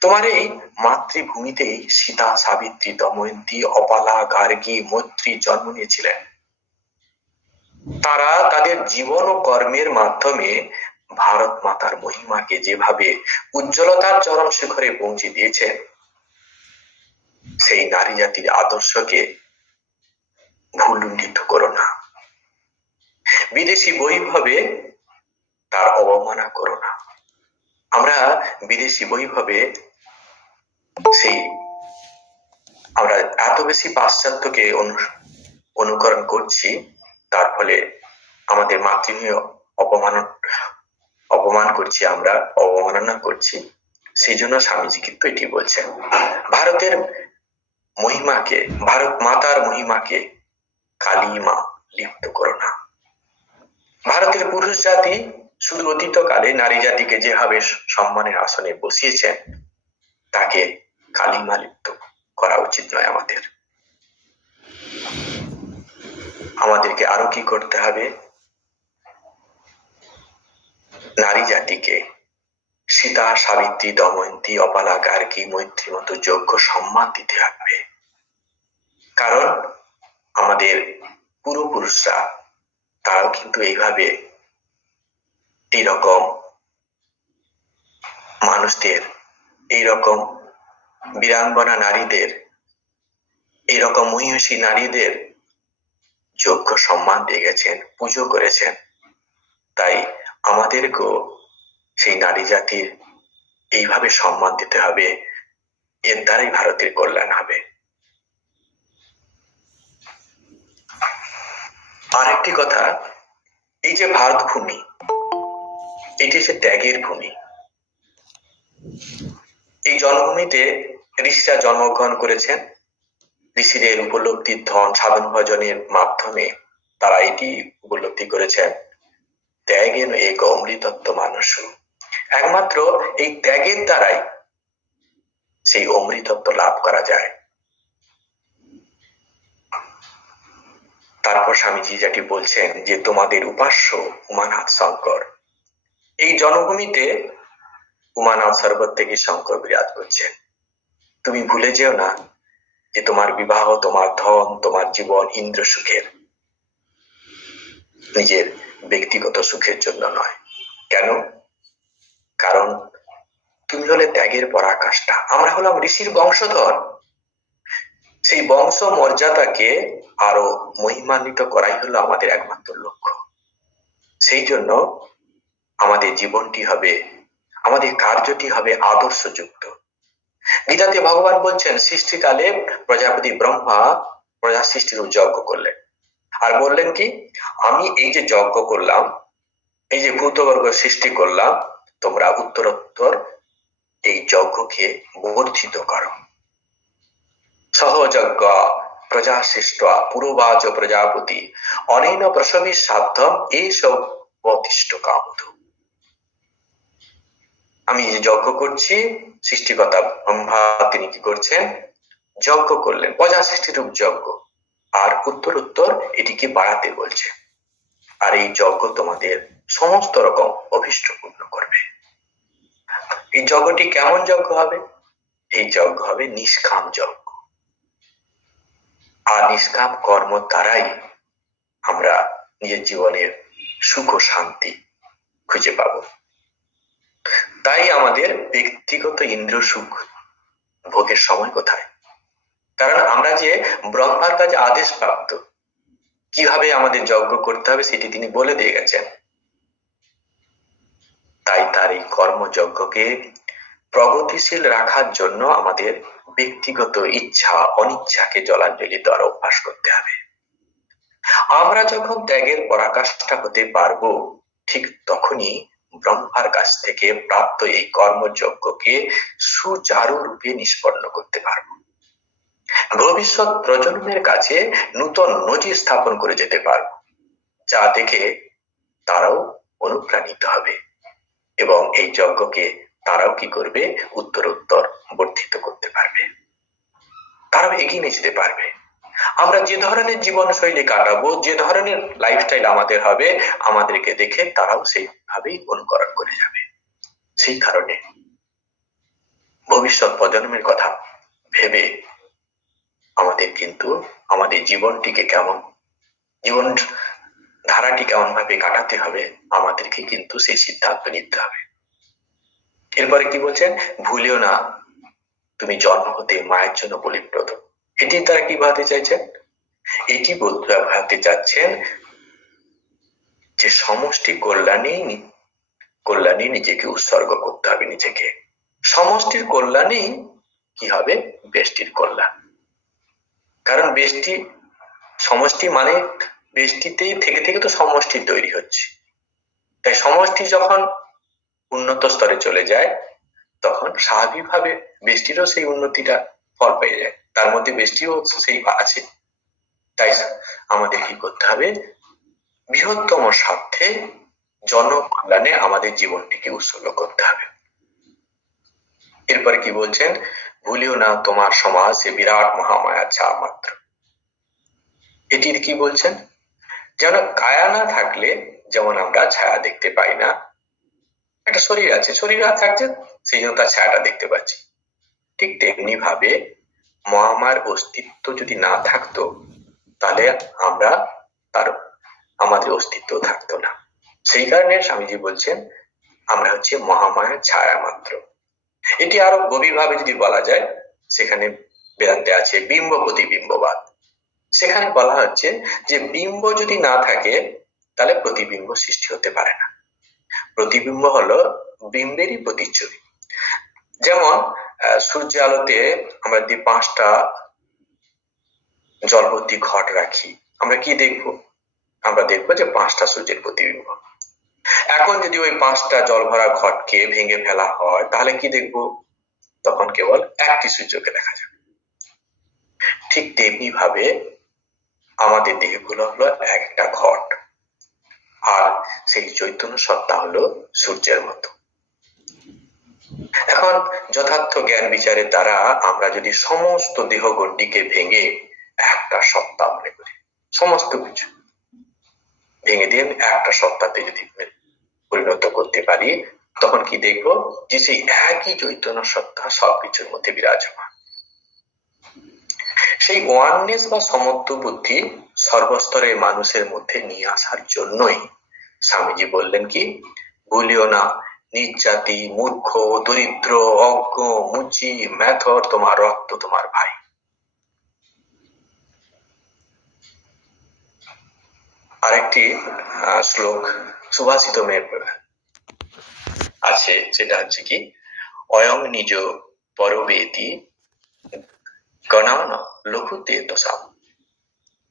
তোমার এই মাতৃভূমিতেই সীতা, সাবিত্রী, দময়ন্তী, অপালা, গার্গী, মৈত্রী জন্ম নিয়েছিলেন। তারা তাদের জীবন ও কর্মের মাধ্যমে ভারত মাতার মহিমাকে যেভাবে উজ্জ্বলতার চরম শিখরে পৌঁছে দিয়েছেন, সেই নারী জাতির আদর্শকে ভুলুণ্ঠিত করো না। বিদেশি বৈভবে তার অবমাননা করো না। আমরা বিদেশি বৈভবে আমরা এত বেশি পাশ্চাত্যকে অনুকরণ করছি, তার ফলে আমাদের মাতৃভূমি অপমান করছি, আমরা অবমাননা করছি। সেই জন্য স্বামীজি কিন্তু এটি বলছেন, ভারতের মহিমাকে, ভারত মাতার মহিমাকে কালিমা লিপ্ত করো না। ভারতের পুরুষ জাতি শুধু অতীতকালে নারী জাতিকে যেভাবে সম্মানের আসনে বসিয়েছেন, তাকে কালিমা লিপ্ত করা উচিত নয়। আমাদেরকে আরো কি করতে হবে? নারী জাতিকে সীতা, সাবিত্রী, দময়ন্তী, অপালা, গার্গী, মৈত্রী মতো যোগ্য সম্মান দিতে হবে। কারণ আমাদের পূর্বপুরুষরা তারাও কিন্তু এইভাবে এইরকম মানুষদের, এইরকম বীরাঙ্গনা নারীদের, এইরকম মহিষী নারীদের যোগ্য সম্মান দিয়ে গেছেন, পুজো করেছেন। তাই আমাদেরকেও সেই নারী জাতির এইভাবে সম্মান দিতে হবে, এর দ্বারাই ভারতের কল্যাণ হবে। আরেকটি কথা, এই যে ভারত ভূমি, এটি হচ্ছে ত্যাগের ভূমি। এই জন্মভূমিতে ঋষিরা জন্মগ্রহণ করেছেন। ঋষিদের উপলব্ধির ধন সাধন ভজনের মাধ্যমে তারা এটি উপলব্ধি করেছেন, ত্যাগেন এক অমৃতত্ব মানুষ। একমাত্র এই ত্যাগের দ্বারাই সেই অমৃতত্ব লাভ করা যায়। তারপর স্বামীজি যেটি বলছেন যে তোমাদের উপাস্য উমানাথ শঙ্কর, এই জন্মভূমিতে উমানাথ সর্বত থেকে শঙ্কর বিরাজ করছেন। তুমি ভুলে যেও না যে তোমার বিবাহ, তোমার ধন, তোমার জীবন ইন্দ্র সুখের, নিজের ব্যক্তিগত সুখের জন্য নয়। কেন? কারণ তুমি হলে ত্যাগের পরাকাষ্ঠা, আমরা হলাম ঋষির বংশধর। সেই বংশ মর্যাদাকে আরো মহিমান্বিত করাই হলো আমাদের একমাত্র লক্ষ্য। সেই জন্য আমাদের জীবনটি হবে, আমাদের কার্যটি হবে আদর্শযুক্ত। গীতাতে ভগবান বলছেন, সৃষ্টিকালে প্রজাপতি ব্রহ্মা প্রজা সৃষ্টির যজ্ঞ করলেন, আর বললেন কি, আমি এই যে যজ্ঞ করলাম, এই যে ভূতবর্গ সৃষ্টি করলাম, তোমরা উত্তরোত্তর এই যজ্ঞকে বর্ধিত করো। সহযজ্ঞ প্রজা সৃষ্ট পুরবাচ প্রজাপতি অনেন প্রসবী সাধ্যম এইসব অতিষ্ঠ কামধ। আমি যে যজ্ঞ করছি, সৃষ্টিকর্তা ব্রহ্মা তিনি কি করছেন? যজ্ঞ করলেন, প্রজা সৃষ্টির যজ্ঞ, আর উত্তরোত্তর এটিকে বাড়াতে বলছে। আর এই যজ্ঞ তোমাদের সমস্ত রকম অভিষ্ট পূর্ণ করবে। এই যজ্ঞটি কেমন যজ্ঞ হবে? এই যজ্ঞ হবে নিষ্কাম যজ্ঞ। আর নিষ্কাম কর্ম দ্বারাই আমরা নিজের জীবনের সুখ ও শান্তি খুঁজে পাব। তাই আমাদের ব্যক্তিগত ইন্দ্র সুখ ভোগের সময় কোথায়? কারণ আমরা যে ব্রহ্মার কাছে আদেশ প্রাপ্ত, কিভাবে আমাদের যজ্ঞ করতে হবে সেটি তিনি বলে দিয়ে গেছেন। তাই তার এই কর্মযজ্ঞকে প্রগতিশীল রাখার জন্য আমাদের ব্যক্তিগত ইচ্ছা অনিচ্ছাকে জলাঞ্জলি দেওয়ার অভ্যাস করতে হবে। আমরা যখন ত্যাগের পরাকাষ্ঠা হতে পারবো, ঠিক তখনই ব্রহ্মার কাছ থেকে প্রাপ্ত এই কর্মযজ্ঞকে সুচারু রূপে নিষ্পন্ন করতে পারবো। ভবিষ্যৎ প্রজন্মের কাছে নূতন নজির স্থাপন করে যেতে পারবো, যা দেখে তারাও অনুপ্রাণিত হবে এবং এই যজ্ঞকে তারাও কি করবে? উত্তরোত্তর বর্ধিত করতে পারবে, তারাও এগিয়ে নিয়ে যেতে পারবে। আমরা যে ধরনের জীবনশৈলী কাটাবো, যে ধরনের লাইফস্টাইল আমাদের হবে, আমাদেরকে দেখে তারাও সেইভাবেই অনুকরণ করে যাবে। সেই কারণে ভবিষ্যৎ প্রজন্মের কথা ভেবে আমাদের কিন্তু আমাদের জীবনটিকে কেমন, জীবন ধারাটি কেমন ভাবে কাটাতে হবে, আমাদেরকে কিন্তু সেই সিদ্ধান্ত নিতে হবে। এরপরে কি বলছেন? ভুলেও না তুমি জন্ম হতে মায়ের জন্য বলিপ্রদ। এটি তারা কি ভাবতে চাইছেন? এটি ভাবতে চাচ্ছেন যে সমষ্টি কল্যাণে নিজেকে উৎসর্গ করতে হবে, নিজেকে। সমষ্টির কল্যাণেই কি হবে? ব্যষ্টির কল্যাণ। কারণ ব্যষ্টি সমষ্টি মানে ব্যষ্টিতেই থেকে থেকে তো সমষ্টি তৈরি হচ্ছে। তাই সমষ্টি যখন উন্নত স্তরে চলে যায়, তখন স্বাভাবিকভাবে ব্যষ্টিরও সেই উন্নতিটা ফল পেয়ে যায়, তার মধ্যে ব্যষ্টিও সেই আছে। তাই আমাদের কি করতে হবে? বৃহত্তম স্বার্থে জনকল্যাণে আমাদের জীবনটিকে উৎসর্গ করতে হবে। এরপরে কি বলছেন? ভুলিও না তোমার সমাজ সে বিরাট মহামায়া ছায়া মাত্র। এটির কি বলছেন? যেন কায়া না থাকলে যেমন আমরা ছায়া দেখতে পাই না, একটা শরীর আছে, শরীর আর থাকছে সেই জন্য তার ছায়াটা দেখতে পাচ্ছি, ঠিক তেমনি ভাবে মহামায়ার অস্তিত্ব যদি না থাকতো, তাহলে আমরা আমাদের অস্তিত্ব থাকতো না। সেই কারণে স্বামীজি বলছেন আমরা হচ্ছে মহামায়ার ছায়া মাত্র। এটি আরো গভীরভাবে যদি বলা যায়, সেখানে বেদান্তে আছে বিম্ব প্রতিবিম্ববাদ। সেখানে বলা হচ্ছে যে বিম্ব যদি না থাকে তাহলে প্রতিবিম্ব সৃষ্টি হতে পারে না। প্রতিবিম্ব হলো বিম্বেরই প্রতিচ্ছবি। যেমন সূর্যের আলোতে আমরা যদি 5টা জলভর্তি ঘট রাখি, আমরা কি দেখবো? আমরা দেখবো যে 5টা সূর্যের প্রতিবিম্ব। এখন যদি ওই 5টা জল ভরা ঘটকে ভেঙে ফেলা হয় তাহলে কি দেখবো? তখন কেবল একটি সূর্যকে দেখা যাবে। ঠিক তেমনি ভাবে আমাদের দেহগুলো হলো একটা ঘট, আর সেই চৈতন্য সত্তা হলো সূর্যের মতো। এখন যথার্থ জ্ঞান বিচারের দ্বারা আমরা যদি সমস্ত দেহগণ্ডীকে ভেঙে একটা সত্তা মনে করি, সমস্ত কিছু ভেঙে দিয়ে একটা সত্তাতে যদি পরিণত করতে পারি, তখন কি দেখবো? যে সেই একই চৈতন্য সত্তা সবকিছুর মধ্যে বিরাজমান। সেই ওয়াননেস বা সমত্ব বুদ্ধি সর্বস্তরের মানুষের মধ্যে নিয়ে আসার জন্যই স্বামীজি বললেন কি, ভুলিও না নিজ জাতি, মূর্খ, দরিদ্র, অজ্ঞ, মুচি, মেথর তোমার রক্ত তোমার ভাই। আরেকটি শ্লোক সুভাষিত আছে, সেটা হচ্ছে কি, অয়ং নিজ পরবেতি গণান লঘুতে দশাম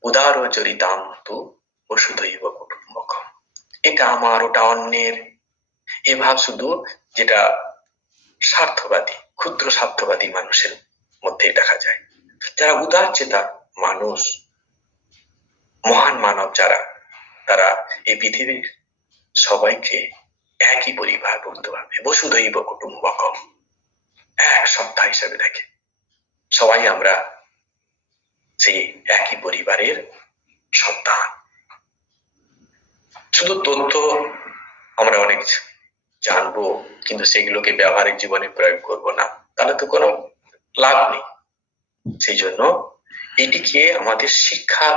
উদার চরিতাম তু বসুধৈব কুটুম্বকম। এটা আমার, ওটা অন্যের, এ ভাব শুধু যেটা স্বার্থবাদী, ক্ষুদ্র স্বার্থবাদী মানুষের মধ্যে দেখা যায়। যারা উদার চেতা মানুষ, মহান মানব যারা, তারা এই পৃথিবীর সবাইকে একই পরিবার বলতে পারবে। বসুধৈব কুটুম্বকম, এক সত্তা হিসেবে দেখে। সবাই আমরা সেই একই পরিবারের সন্তান। শুধু তথ্য আমরা অনেক জানবো, কিন্তু সেগুলোকে ব্যবহারিক জীবনে প্রয়োগ করব না, তাহলে তো কোনো লাভ নেই। সেই জন্য এটিকে আমাদের শিক্ষা,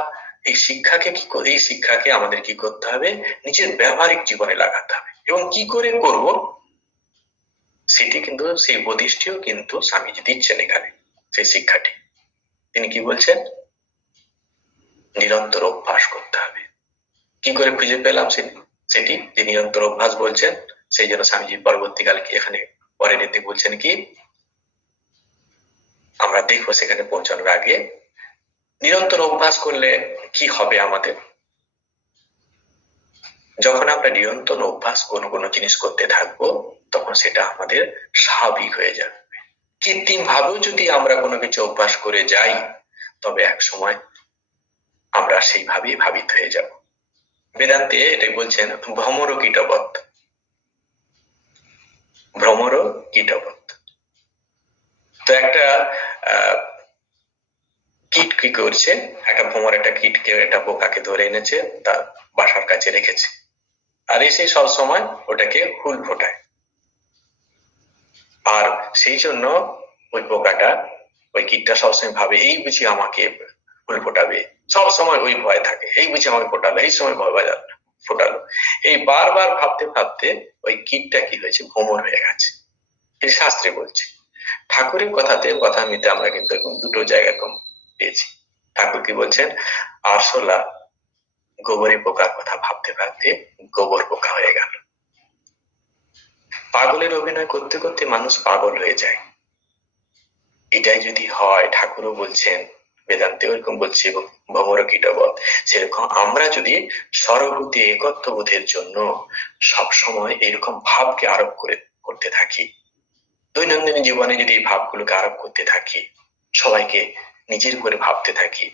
এই শিক্ষাকে আমাদের কি করতে হবে? নিজের ব্যবহারিক জীবনে লাগাতে হবে। এবং কি করে করব সেটি কিন্তু, সেই উপদেশটিও কিন্তু স্বামীজি দিচ্ছেন এখানে, সেই শিক্ষাটি। তিনি কি বলছেন? নিরন্তর অভ্যাস করতে হবে। কি করে খুঁজে পেলাম সেটি যে নিরন্তর অভ্যাস বলছেন? সেই জন্য স্বামীজি পরবর্তীকালে কি এখানে পরে নিতে বলছেন কি, আমরা দেখবো সেখানে পৌঁছানোর আগে, নিরন্তর অভ্যাস করলে কি হবে আমাদের? যখন আমরা নিরন্তর অভ্যাস কোনো জিনিস করতে থাকবো, তখন সেটা আমাদের স্বাভাবিক হয়ে যাবে। কৃত্রিম ভাবেও যদি আমরা কোনো কিছু অভ্যাস করে যাই, তবে এক সময় আমরা সেইভাবেই ভাবিত হয়ে যাব। বেদান্তে এটাই বলছেন ভ্রমর কীটবৎ, ভ্রমর কীটবৎ। তো একটা কীট কি করছে, একটা ভ্রমর একটা কীটকে, একটা পোকাকে ধরে এনেছে, তার বাসার কাছে রেখেছে, আর এসে সব সময় ওটাকে হুল ফোটায়। আর সেই জন্য ওই পোকাটা, ওই কীটটা সবসময় ভাবে এই বুঝি আমাকে হুল ফোটাবে, সবসময় ওই ভয় থাকে, এই বুঝি আমাকে ফোটালো, এই সময় ভয় ফোটালো। এই বারবার ভাবতে ভাবতে ওই কীটটা কি হয়েছে? ভ্রমর হয়ে গেছে। এই শাস্ত্রে বলছে। ঠাকুরের কথা নিতে আমরা কিন্তু দুটো জায়গা কম পেয়েছি। ঠাকুর কি বলছেন? আরশোলা গোবরে পোকার কথা ভাবতে ভাবতে গোবর পোকা হয়ে গেল। পাগলের অভিনয় করতে করতে মানুষ পাগল হয়ে যায়। এটাই যদি হয়, ঠাকুরও বলছেন, বেদান্তে ওরকম বলছে, ভ্রমর কীটবৎ, সেরকম আমরা যদি সর্বভূতে একত্ব বোধের জন্য সবসময় এরকম ভাবকে আরোপ করতে থাকি, দৈনন্দিন জীবনে যদি এই ভাবগুলোকে আরোপ করতে থাকি, সবাইকে নিজের করে ভাবতে থাকি,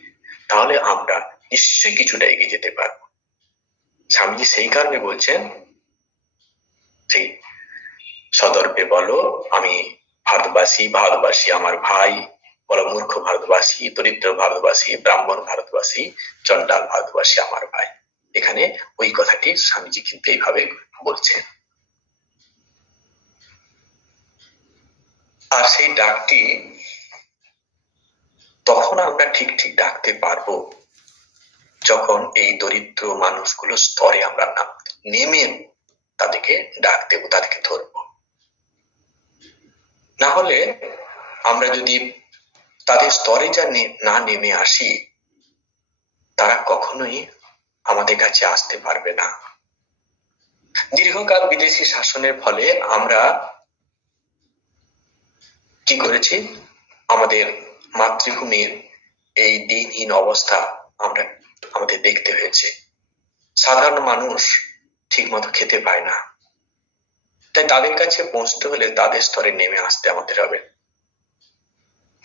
তাহলে আমরা নিশ্চয়ই কিছুটা এগিয়ে যেতে পারবো। স্বামীজি সেই কারণে বলছেন, সেই সদর্পে বলো আমি ভারতবাসী, ভারতবাসী আমার ভাই, বলো মূর্খ ভারতবাসী, দরিদ্র ভারতবাসী, ব্রাহ্মণ ভারতবাসী, চন্ডাল ভারতবাসী আমার ভাই। এখানে ওই কথাটি স্বামীজি কিন্তু এইভাবে বলছেন। আর সেই ডাকটি তখন আমরা ঠিক ঠিক ডাকতে পারবো যখন এই দরিদ্র মানুষগুলো স্তরে আমরা নেমে তাদেরকে ডাক দেব, তাদেরকে ধরবো। না হলে আমরা যদি তাদের স্তরে না নেমে আসি, তারা কখনোই আমাদের কাছে আসতে পারবে না। দীর্ঘকাল বিদেশি শাসনের ফলে আমরা কি করেছি, আমাদের মাতৃভূমির এই দিনহীন অবস্থা আমরা আমাদের দেখতে হয়েছে। সাধারণ মানুষ ঠিক মতো খেতে পায় না, তাই তাদের কাছে পৌঁছতে হলে তাদের স্তরে নেমে আসতে আমাদের হবে।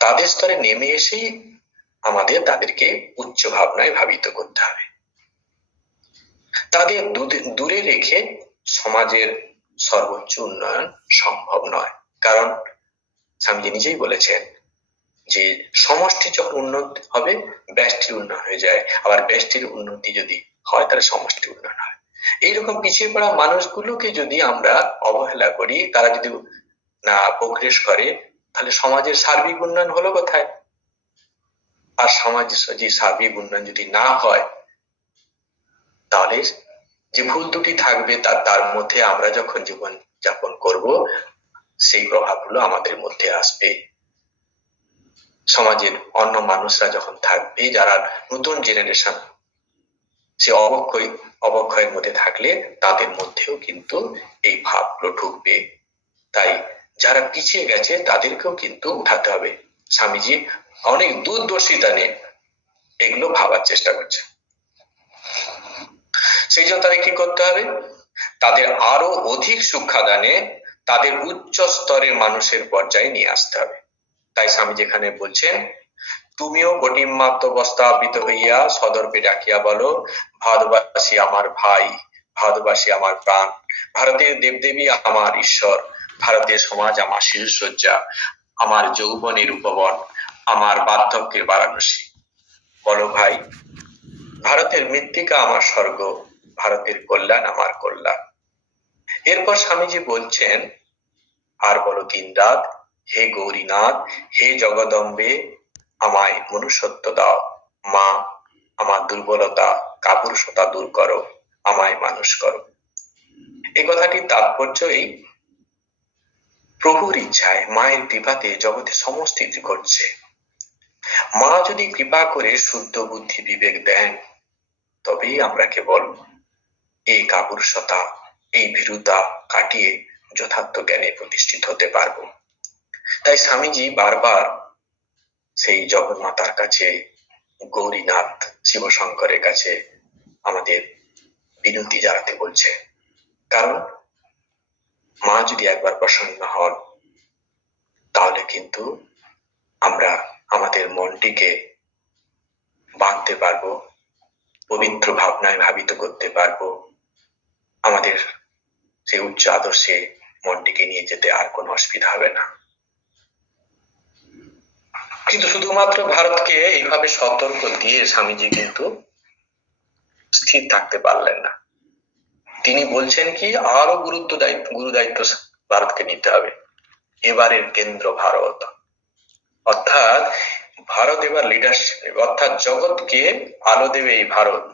তাদের স্তরে নেমে এসেই আমাদের তাদেরকে উচ্চ ভাবনায় ভাবিত করতে হবে। তাদের দূরে রেখে সমাজের সর্বোচ্চ উন্নয়ন সম্ভব নয়। কারণ স্বামীজি নিজেই বলেছেন যে সমষ্টি যখন উন্নতি হবে ব্যষ্টির উন্নয়ন হয়ে যায়, আবার ব্যষ্টির উন্নতি যদি হয় তাহলে সমষ্টি উন্নয়ন হয়। এইরকম পিছিয়ে পড়া মানুষগুলোকে যদি আমরা অবহেলা করি, তারা যদি না প্রোগ্রেস করে, তাহলে সমাজের সার্বিক উন্নয়ন হলো কোথায়? আর সমাজের যদি সার্বিক উন্নয়ন যদি না হয়, তাহলে যে ভুল দুটি থাকবে তার মধ্যে আমরা যখন জীবন যাপন করব, সেই প্রভাবগুলো আমাদের মধ্যে আসবে। সমাজের অন্য মানুষরা যখন থাকবে, যারা নতুন জেনারেশন, সে অবক্ষয়ের মধ্যে থাকলে তাদের মধ্যেও কিন্তু এই ভাবগুলো ঢুকবে। তাই যারা পিছিয়ে গেছে তাদেরকেও কিন্তু উঠাতে হবে। স্বামীজি অনেক দূরদর্শিতা নিয়ে এগুলো ভাবার চেষ্টা করছে। সেই জন্য তাদের কি করতে হবে? তাদের আরো অধিক শিক্ষাদানে তাদের উচ্চ স্তরের মানুষের পর্যায়ে নিয়ে আসতে হবে। তাই স্বামীজি এখানে বলছেন, তুমিও কটিমাত্মবস্থাপিত হইয়া সদর্পে ডাকিয়া বলো, ভারতবাসী আমার ভাই, ভারতবাসী আমার প্রাণ, ভারতের দেবদেবী আমার ঈশ্বর, ভারতের সমাজ আমার শিশুসজ্জা, আমার যৌবনের উপবন, আমার বার্ধক্যের বারাণসী। বলো ভাই, ভারতের মৃত্তিকা আমার স্বর্গ, ভারতের কল্যাণ আমার কল্যাণ। এরপর স্বামীজি বলছেন, আর বলো দিন রাত, হে গৌরীনাথ, হে জগদম্বে, আমায় মনুষ্যত্ব দাও। মা, আমার দুর্বলতা কাপুরুষতা দূর করো, আমায় মানুষ করো। এই কথাটির তাৎপর্য এই, প্রভুর ইচ্ছায় মায়ের কৃপাতে জগতে সমস্ত কিছু ঘটছে। মা যদি কৃপা করে শুদ্ধ বুদ্ধি বিবেক দেন, তবেই আমরা কেবল এই কাপুরুষতা, এই ভীরুতা কাটিয়ে যথার্থ জ্ঞানে প্রতিষ্ঠিত হতে পারবো। তাই স্বামীজি বারবার সেই জগন্মাতার কাছে, গৌরীনাথ শিবশঙ্করের কাছে আমাদের বিনতি জানাতে বলছে। কারণ মা যদি একবার প্রসন্ন হন, তাহলে কিন্তু আমরা আমাদের মনটিকে বাঁধতে পারবো, পবিত্র ভাবনায় ভাবিত করতে পারবো, আমাদের সেই উচ্চ আদর্শে মনটিকে নিয়ে যেতে আর কোনো অসুবিধা হবে না। কিন্তু শুধুমাত্র ভারতকে এইভাবে সতর্ক দিয়ে স্বামীজি কিন্তু স্থির থাকতে পারলেন না। তিনি বলছেন কি, আরো গুরু দায়িত্ব ভারতকে নিতে হবে। এবারের কেন্দ্র ভারত, অর্থাৎ ভারত এবার লিডারশিপ নেবে, অর্থাৎ জগৎকে আলো দেবে এই ভারত।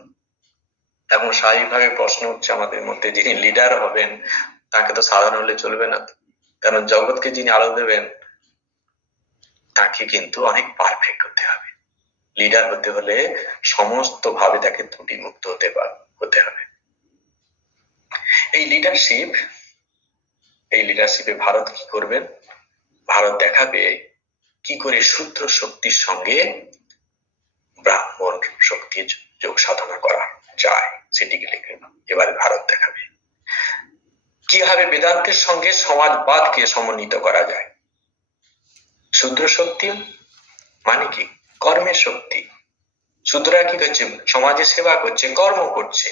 এখন স্বাভাবিকভাবে প্রশ্ন হচ্ছে আমাদের মধ্যে, যিনি লিডার হবেন তাকে তো সাধারণ হলে চলবে না, কারণ জগৎকে যিনি আলো দেবেন তাকে কিন্তু অনেক পারফেক্ট হতে হবে। লিডার হতে হলে সমস্ত ভাবে তাকে ত্রুটি মুক্ত হতে হবে। এই লিডারশিপে ভারত কি করবেন? ভারত দেখাবে কি করে শুদ্ধ শক্তির সঙ্গে ব্রাহ্মণ শক্তির যোগ সাধনা করা যায়, সেটিকে এবারে ভারত দেখাবে। কিভাবে বেদান্তের সঙ্গে সমাজবাদকে সমন্বিত করা যায়। শুদ্র শক্তি মানে কি? কর্মের শক্তি। শূদ্ররা কি করছে? সমাজে সেবা করছে, কর্ম করছে।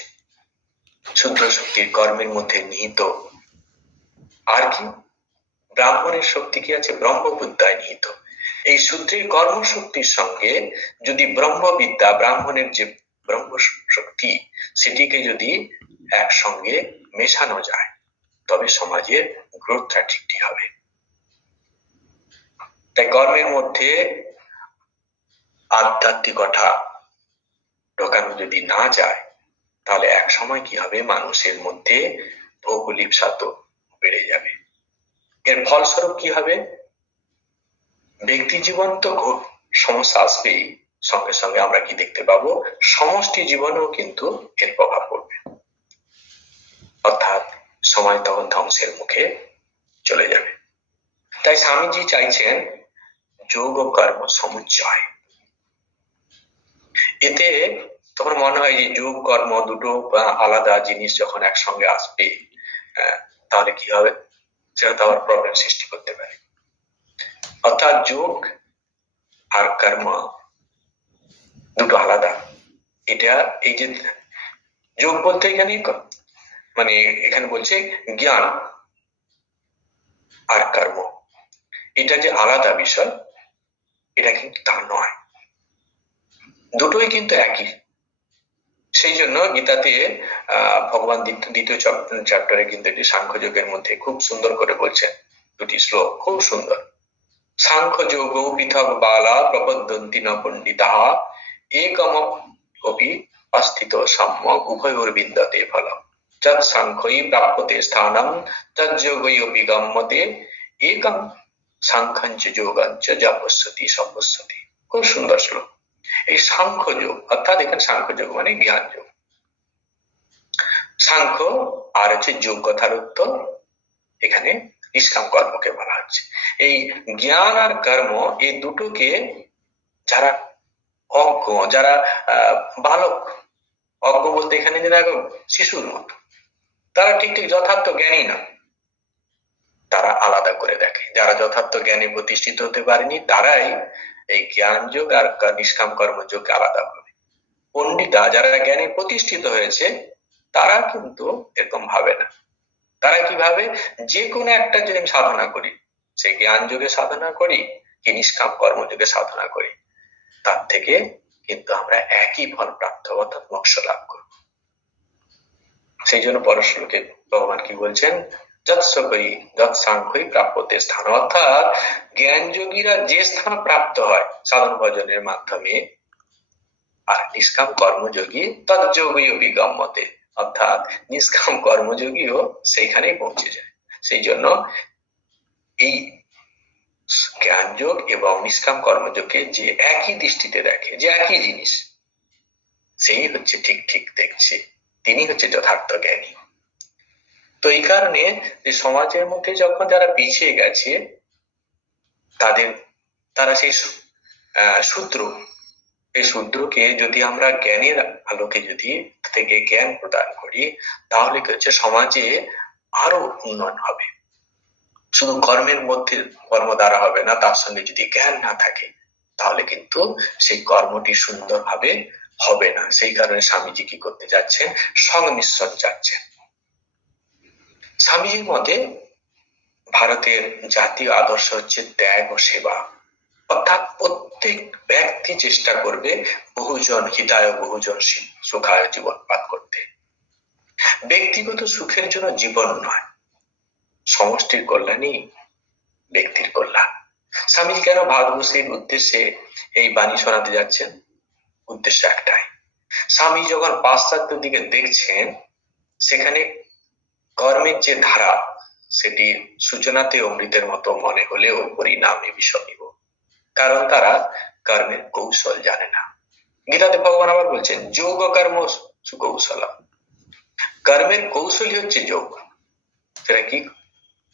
শুদ্র শক্তির কর্মের মধ্যে নিহিত। আর কি? ব্রাহ্মণের শক্তি কি আছে? ব্রহ্মবিদ্যায় নিহিত। এই শূদ্রের কর্মশক্তির সঙ্গে যদি ব্রহ্মবিদ্যা, ব্রাহ্মণের যে ব্রহ্ম শক্তি, সেটিকে যদি একসঙ্গে মেশানো যায়, তবে সমাজের গ্রোথটা ঠিকই হবে। তাই কর্মের মধ্যে আধ্যাত্মিকতা ঢোকানো যদি না যায়, তাহলে এক সময় কি হবে? মানুষের মধ্যে ভৌগোলিকতা বেড়ে যাবে। এর ফলস্বরূপ কি হবে? ব্যক্তি জীবন তো সমস্যা আসবেই, সঙ্গে সঙ্গে আমরা কি দেখতে পাবো, সমষ্টি জীবনেও কিন্তু এর প্রভাব পড়বে, অর্থাৎ সমাজ তখন ধ্বংসের মুখে চলে যাবে। তাই স্বামীজি চাইছেন যোগ ও কর্ম সমুচ্চয়। এতে তখন মনে হয় যে যোগ কর্ম দুটো আলাদা জিনিস যখন একসঙ্গে আসবে, তাহলে কি হবে, সেটা তো আবার প্রবলেম সৃষ্টি করতে পারে। অর্থাৎ যোগ আর কর্ম দুটো আলাদা। এটা এই যে যোগ বলতে এখানে মানে এখানে বলছে জ্ঞান আর কর্ম, এটা যে আলাদা বিষয়, এটা কিন্তু তা নয়, দুটোই কিন্তু একই। সেই জন্য গীতাতে ভগবান দ্বিতীয় চ্যাপ্টারে কিন্তু এটি সাংখ্যযোগের মধ্যে খুব সুন্দর করে বলছেন, দুটি শ্লোক খুব সুন্দর। সাংখ্যযোগো পৃথক বালা প্রপদ্যন্তি ন পণ্ডিতাঃ একমপি অস্থিত সাম্যক উভয়োর্বিন্দতে ফলম যৎ সাংখ্যই প্রাপ্যতে স্থানম তজ্যোগৈ অপি গম্যতে একং সাংখ্যঞ্চ যোগঞ্চ যা পশ্যতি সপশ্যতি। খুব সুন্দর শ্লোক। এই সাংখ্যযোগ অর্থাৎ এখানে সাংখ্যযোগ মানে জ্ঞান যোগ। সাংখ্য আর হচ্ছে যোগ কথার উত্তর এখানে নিষ্কাম কর্মকে বলা হচ্ছে। এই জ্ঞান আর কর্ম এই দুটোকে যারা অজ্ঞ, যারা বালক, অজ্ঞ বলতে এখানে যে দেখো শিশুর মতো, তারা ঠিক ঠিক যথার্থ জ্ঞানী না, তারা আলাদা করে দেখে। যারা যথার্থ জ্ঞানে প্রতিষ্ঠিত হতে পারেনি তারাই এই জ্ঞান যোগ আর নিষ্কাম কর্মযোগকে আলাদা করে। পণ্ডিতা যারা জ্ঞানে প্রতিষ্ঠিত হয়েছে তারা কিন্তু এরকম ভাবে না। তারা কি ভাবে, যে কোনো একটা যদি সাধনা করি, সে জ্ঞান যোগে সাধনা করি কি নিষ্কাম কর্মযোগে সাধনা করি, তার থেকে কিন্তু আমরা একই ফল প্রাপ্ত অর্থাৎ মোক্ষ লাভ করব। সেই জন্য পরশ্লোকে ভগবান কি বলছেন, যৎসাংখ্যই প্রাপ্যতে স্থান, অর্থাৎ জ্ঞান যোগীরা যে স্থান প্রাপ্ত হয় সাধন ভজনের মাধ্যমে, আর নিষ্কাম কর্মযোগী তজ্যোগী অভিগম্যতে, অর্থাৎ নিষ্কাম কর্মযোগীও সেইখানেই পৌঁছে যায়। সেই জন্য এই জ্ঞান যোগ এবং নিষ্কাম কর্মযোগকে যে একই দৃষ্টিতে দেখে, যে একই জিনিস, সেই হচ্ছে ঠিক ঠিক দেখছে, তিনি হচ্ছে যথার্থ জ্ঞানী। তো এই কারণে যে সমাজের মধ্যে যখন যারা পিছিয়ে গেছে তারা সেই শূদ্র, এই শূদ্রকে যদি আমরা জ্ঞানের আলোকে যদি থেকে জ্ঞান প্রদান করি, তাহলে কি হচ্ছে সমাজে আরো উন্নয়ন হবে। শুধু কর্মের মধ্যে কর্ম দ্বারা হবে না, তার সঙ্গে যদি জ্ঞান না থাকে তাহলে কিন্তু সেই কর্মটি সুন্দরভাবে হবে না। সেই কারণে স্বামীজি কি করতে যাচ্ছেন, সংমিশ্রণ চাচ্ছেন। স্বামীজির মতে ভারতের জাতীয় আদর্শ হচ্ছে ত্যাগ ও সেবা, অর্থাৎ প্রত্যেক ব্যক্তি চেষ্টা করবে বহুজন হিতায় বহুজন সুখায় জীবনপাত করতে। ব্যক্তিগত সুখের জন্য জীবন নয়, সমষ্টির কল্যাণই ব্যক্তির কল্যাণ। স্বামীজি কেন ভারতবর্ষের উদ্দেশ্যে এই বাণী শোনাতে যাচ্ছেন, উদ্দেশ্য একটাই। স্বামী যখন পাশ্চাত্য দিকে দেখছেন, সেখানে কর্মের যে ধারা সেটি সূচনাতে অমৃতের মতো মনে হলেও পরিণামে বিষণীয়, কারণ তারা কর্মের কৌশল জানে না। গীতাতে ভগবান আবার বলছেন যোগ কর্ম সুকৌশল, কর্মের কৌশলই হচ্ছে যোগ। সেটা কি,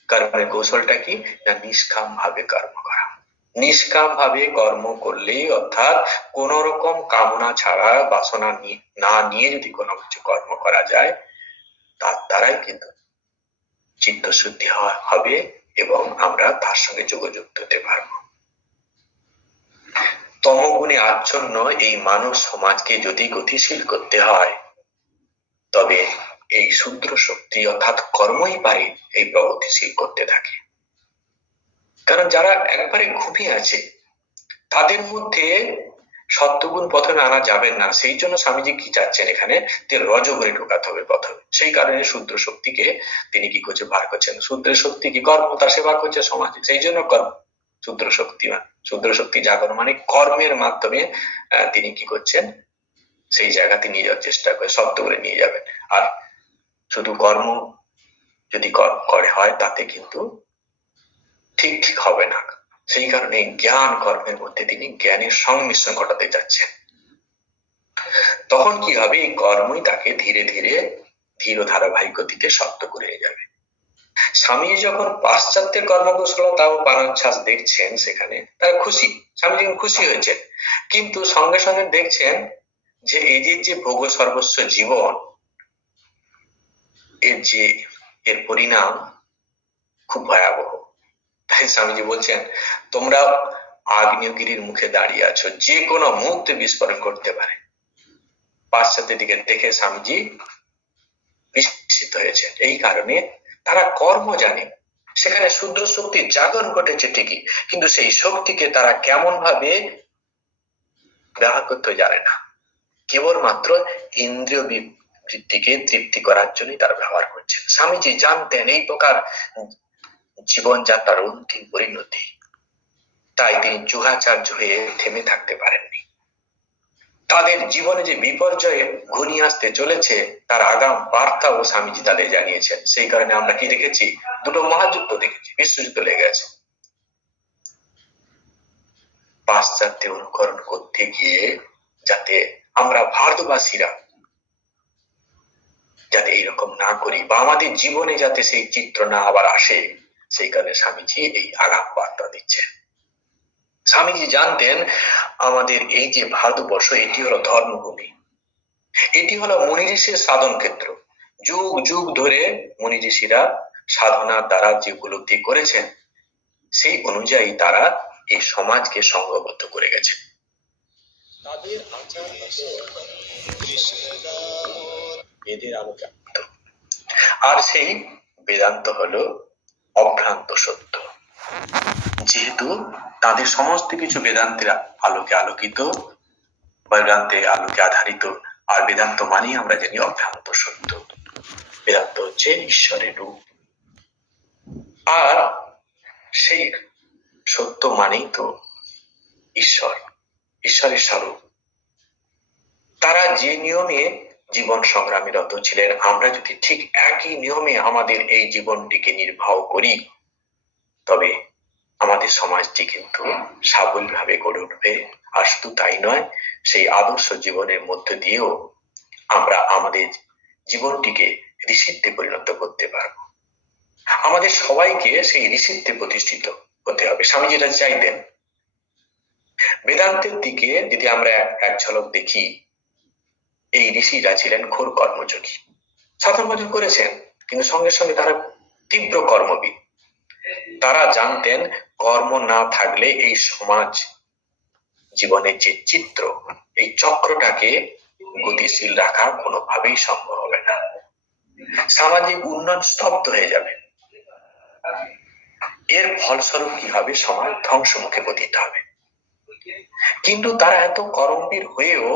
কর্মের কৌশলটা কি না, নিষ্কাম ভাবে কর্ম করা। নিষ্কাম ভাবে কর্ম করলে, অর্থাৎ কোন রকম কামনা ছাড়া, বাসনা না নিয়ে যদি কোনো কিছু কর্ম করা যায়, তার দ্বারাই কিন্তু চিত্ত শুদ্ধি হবে এবং আমরা তার সঙ্গে যোগযুক্ত হতে পারবো। তমগুণে আচ্ছন্ন এই মানব সমাজকে যদি গতিশীল করতে হয়, তবে এই শূদ্র শক্তি অর্থাৎ কর্মই পারে এই প্রগতিশীল করতে থাকে। কারণ যারা একবারে ঘুমিয়ে আছে তাদের মধ্যে সত্যগুণ প্রথমে আনা যাবে না। সেই জন্য স্বামীজি কি চাচ্ছেন এখানে, যে রজগুণে ঢোকাতে হবে প্রথমে। সেই কারণে শূদ্র শক্তিকে তিনি কি করছে, বার করছেন। শূদ্রের শক্তি কি, কর্ম, তার সেবা করছে সমাজে, সেই জন্য কর্ম শূদ্র শক্তি। শূদ্র শক্তি জাগরণ মানে কর্মের মাধ্যমে তিনি কি করছেন, সেই জায়গাতে নিয়ে যাওয়ার চেষ্টা করে, শব্দ করে নিয়ে যাবেন। আর শুধু কর্ম যদি করে হয় তাতে কিন্তু ঠিক ঠিক হবে না। সেই কারণে জ্ঞান কর্মের মধ্যে তিনি জ্ঞানের সংমিশ্রণ ঘটাতে যাচ্ছেন। তখন কি হবে, এই কর্মই তাকে ধীরে ধীরে ধীর ধারাবাহিক গতিতে শক্ত করে নিয়ে যাবে। স্বামী যখন পাশ্চাত্যের কর্মকুশলতা ও পানোচ্ছ্বাস দেখছেন, সেখানে তারা খুশি, স্বামী যখন খুশি হয়েছেন, কিন্তু সঙ্গে সঙ্গে দেখছেন যে এই যে ভোগ সর্বস্ব জীবন, এর পরিণাম খুব ভয়াবহ। তাই স্বামীজি বলছেন, তোমরা আগ্নেয়গিরির মুখে দাঁড়িয়ে আছো, যে কোনো মুহূর্তে বিস্ফোরণ করতে পারে। পাশ্চাত্যের দিকে দেখে স্বামীজি বিস্মিত হয়েছেন। এই কারণে তারা কর্ম জানে, সেখানে শূদ্র শক্তির জাগরণ ঘটেছে ঠিকই, কিন্তু সেই শক্তিকে তারা কেমন ভাবে ব্যবহার করতে জানে না, কেবলমাত্র ইন্দ্রিয় বৃত্তিকে তৃপ্তি করার জন্যই তারা ব্যবহার করছে। স্বামীজি জানতেন এই প্রকার জীবনযাত্রার অন্তিম পরিণতি, তাই তিনি যুগাচার্য হয়ে থেমে থাকতে পারেননি। তাদের জীবনে যে বিপর্যয়ে ঘনিয়ে আসতে চলেছে তার আগাম বার্তাও স্বামীজি তাদের জানিয়েছেন। সেই কারণে আমরা কি দেখেছি, দুটো মহাযুদ্ধ দেখেছি, বিশ্বযুদ্ধ লেগে গেছে। পাশ্চাত্যে অনুকরণ করতে গিয়ে যাতে আমরা ভারতবাসীরা যাতে এইরকম না করি, বা আমাদের জীবনে যাতে সেই চিত্র না আবার আসে, সেই কারণে স্বামীজি এই আগাম বার্তা দিচ্ছেন। স্বামীজি জানতেন আমাদের এই যে ভারতবর্ষ, এটি হলো ধর্মভূমি, এটি হলো মুনি ঋষির সাধন ক্ষেত্র। যুগ যুগ ধরে মুনি ঋষিরা সাধনার দ্বারা যে উপলব্ধি করেছেন, সেই অনুযায়ী তারা এই সমাজকে সংঘবদ্ধ করে গেছে। তাদের আচার বেদের আলোকে, আর সেই বেদান্ত হলো অভ্রান্ত সত্য। যেহেতু তাদের সমস্ত কিছু বেদান্তের আলোকে আলোকিত, বেদান্তের আলোকে আধারিত, আর বেদান্ত মানেই আমরা জানি অভ্রান্ত সত্য। বেদান্ত হচ্ছে ঈশ্বরের রূপ, আর সেই সত্য মানেই তো ঈশ্বর, ঈশ্বরের স্বরূপ। তারা যে নিয়মে জীবন সংগ্রামে রত ছিলেন, আমরা যদি ঠিক একই নিয়মে আমাদের এই জীবনটিকে নির্বাহ করি, তবে আমাদের সমাজটি কিন্তু সাবলীলভাবে গড়ে উঠবে। আর শুধু তাই নয়, সেই আদর্শ জীবনের মধ্যে দিয়েও আমরা আমাদের জীবনটিকে ঋষিত্বে পরিণত করতে পারব। আমাদের সবাইকে সেই ঋষিত্বে প্রতিষ্ঠিত হতে হবে। স্বামীজিরা চাইতেন। বেদান্তের দিকে যদি আমরা এক ঝলক দেখি, এই ঋষিরা ছিলেন ঘোর কর্মযোগী, সাধন ভজন করেছেন, কিন্তু সঙ্গে সঙ্গে তারা তীব্র কর্মবিদ। তারা জানতেন কর্ম না থাকলে এই সমাজ জীবনের যে চিত্র, এই চক্রটাকে গতিশীল রাখা কোনোভাবেই সম্ভব হবে না। সামাজিক উন্নয়ন স্তব্ধ হয়ে যাবে। এর ফলস্বরূপ কি হবে, সমাজ ধ্বংস মুখে পতিত হবে। কিন্তু তারা এত কর্মবীর হয়েও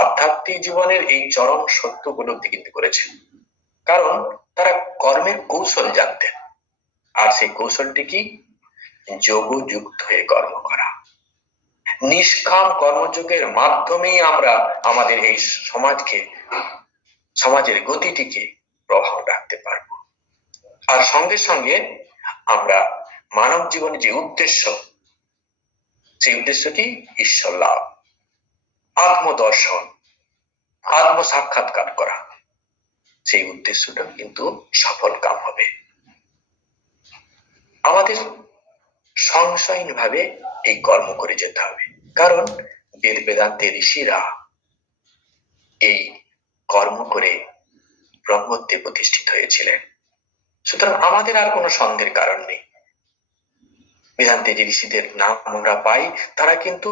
আধ্যাত্মিক জীবনের এই চরম সত্য উপলব্ধি কিন্তু করেছেন, কারণ তারা কর্মের কৌশল জানতেন। আর সেই কৌশলটি কি, যোগযুক্ত হয়ে কর্ম করা। নিষ্কাম কর্মযোগের মাধ্যমেই আমরা আমাদের এই সমাজকে, সমাজের গতিটিকে প্রভাব রাখতে পারবো। আর সঙ্গে সঙ্গে আমরা মানব জীবনের যে উদ্দেশ্য, সেই উদ্দেশ্যটি ঈশ্বর লাভ, আত্মদর্শন, আত্ম সাক্ষাৎকার করা, সেই উদ্দেশ্যটা কিন্তু সফল কাম হবে। আমাদের সংশয়হীন ভাবে এই কর্ম করে যেতে হবে, কারণ বেদ বেদান্তের ঋষিরা এই কর্ম করে ব্রহ্মত্বে প্রতিষ্ঠিত হয়েছিলেন। সুতরাং আমাদের আর কোনো সন্দেহের কারণ নেই। বেদান্তে যে ঋষিদের নাম আমরা পাই, তারা কিন্তু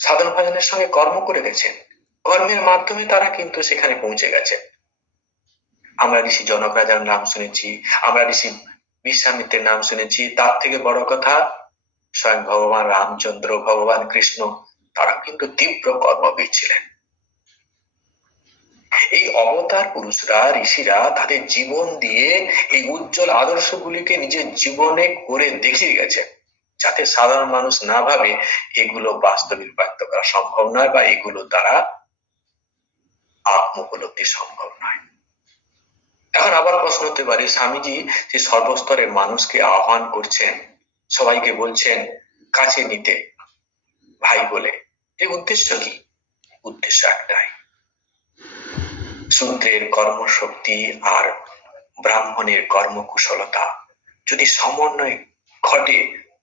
সাধন ভজনের সঙ্গে কর্ম করে গেছেন, কর্মের মাধ্যমে তারা কিন্তু সেখানে পৌঁছে গেছেন। আমরা ঋষি জনক রাজার নাম শুনেছি, আমরা ঋষি বিশ্বামিত্রের নাম শুনেছি, তার থেকে বড় কথা স্বয়ং ভগবান রামচন্দ্র, ভগবান কৃষ্ণ, তারা কিন্তু তীব্র কর্মবীর ছিলেন। এই অবতার পুরুষরা, ঋষিরা তাদের জীবন দিয়ে এই উজ্জ্বল আদর্শগুলিকে নিজের জীবনে করে দেখিয়ে গেছেন, যাতে সাধারণ মানুষ না ভাবে এগুলো বাস্তবিক বাস্তব করা সম্ভব নয়, বা এগুলো দ্বারা আত্ম উপলব্ধি সম্ভব নয়। এখন আবার প্রশ্ন হতে পারে, স্বামীজি যে সর্বস্তরের মানুষকে আহ্বান করছেন, সবাইকে বলছেন কাছে নিতে, ভাই বলে। এই উদ্দেশ্য কি? উদ্দেশ্য একটাই, শূদ্রের কর্মশক্তি আর ব্রাহ্মণের কর্মকুশলতা যদি সমন্বয় ঘটে,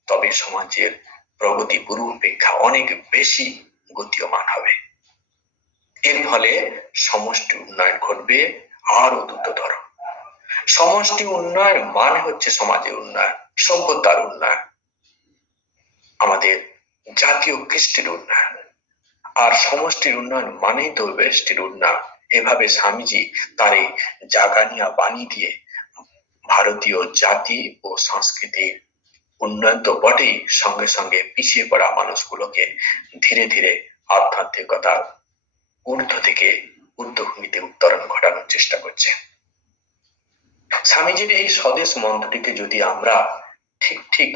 তবে সমাজের প্রগতি পূর্বাপেক্ষা অনেক বেশি গতিমান হবে। এর ফলে সমষ্টি উন্নয়ন ঘটবে আরো দ্রুততর। সমষ্টি উন্নয়ন মানে হচ্ছে সমাজের উন্নয়ন, সভ্যতার উন্নয়ন, আমাদের জাতীয় কৃষ্টির উন্নয়ন। আর সমষ্টির উন্নয়ন মানেই তো ব্যষ্টির উন্নয়ন। এভাবে স্বামীজি তার এই জাগানিয়া বাণী দিয়ে ভারতীয় জাতি ও সংস্কৃতির উন্নয়ন তো বটেই, সঙ্গে সঙ্গে পিছিয়ে পড়া মানুষগুলোকে ধীরে ধীরে আধ্যাত্মিকতার ঊর্ধ্ব থেকে ঊর্ধ্বভূমিতে উত্তরণ ঘটানোর চেষ্টা করছে। স্বামীজির এই স্বদেশ মন্ত্রটিকে যদি আমরা ঠিক ঠিক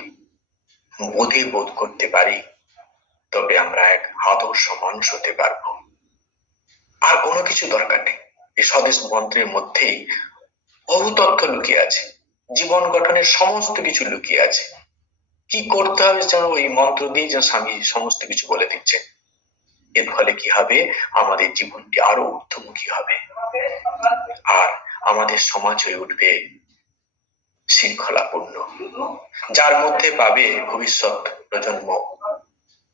বোধ করতে পারি, তবে আমরা এক আদর্শ মানুষ হতে পারবো। আর কোনো কিছু দরকার নেই। এই স্বদেশ মন্ত্রের মধ্যেই বহু তথ্য লুকিয়ে আছে, জীবন গঠনের সমস্ত কিছু লুকিয়ে আছে। কি করতে হবে যেন ওই মন্ত্র দিয়ে যেন স্বামী সমস্ত কিছু বলে দিচ্ছে। এর ফলে কি হবে? আমাদের জীবনটি আরো ঊর্ধ্বমুখী হবে, আর আমাদের সমাজ হয়ে উঠবে শৃঙ্খলাপূর্ণ, যার মধ্যে পাবে ভবিষ্যৎ প্রজন্ম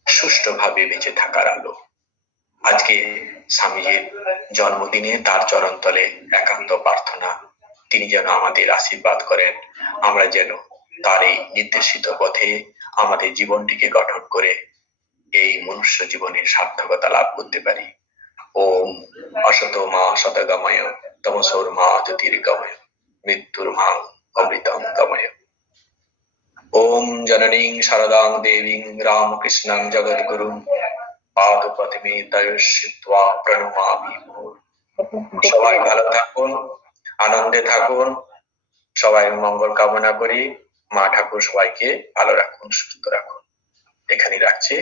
সুষ্ঠুভাবে বেঁচে থাকার আলো। আজকে স্বামীজির জন্মদিনে তার চরণতলে একান্ত প্রার্থনা, তিনি যেন আমাদের আশীর্বাদ করেন, আমরা যেন তার এই নির্দেশিত পথে আমাদের জীবনটিকে গঠন করে এই মনুষ্য জীবনের সার্থকতা লাভ করতে পারি। ওম অসতো মা শতগময় তমসোর মা জ্যোতির্গময় মৃত্যুর মা অমৃতম গময়। ওম জননীং শারদাং দেবীং রামকৃষ্ণং জগদ্গুরুং পাদপদ্মে তয়স্যিত্বা প্রণমামি মুহুর। সবাই ভালো থাকুন, আনন্দে থাকুন, সবাই মঙ্গল কামনা করি। মা ঠাকুর সবাইকে ভালো রাখুন, সুস্থ রাখুন। এখানেই রাখছি।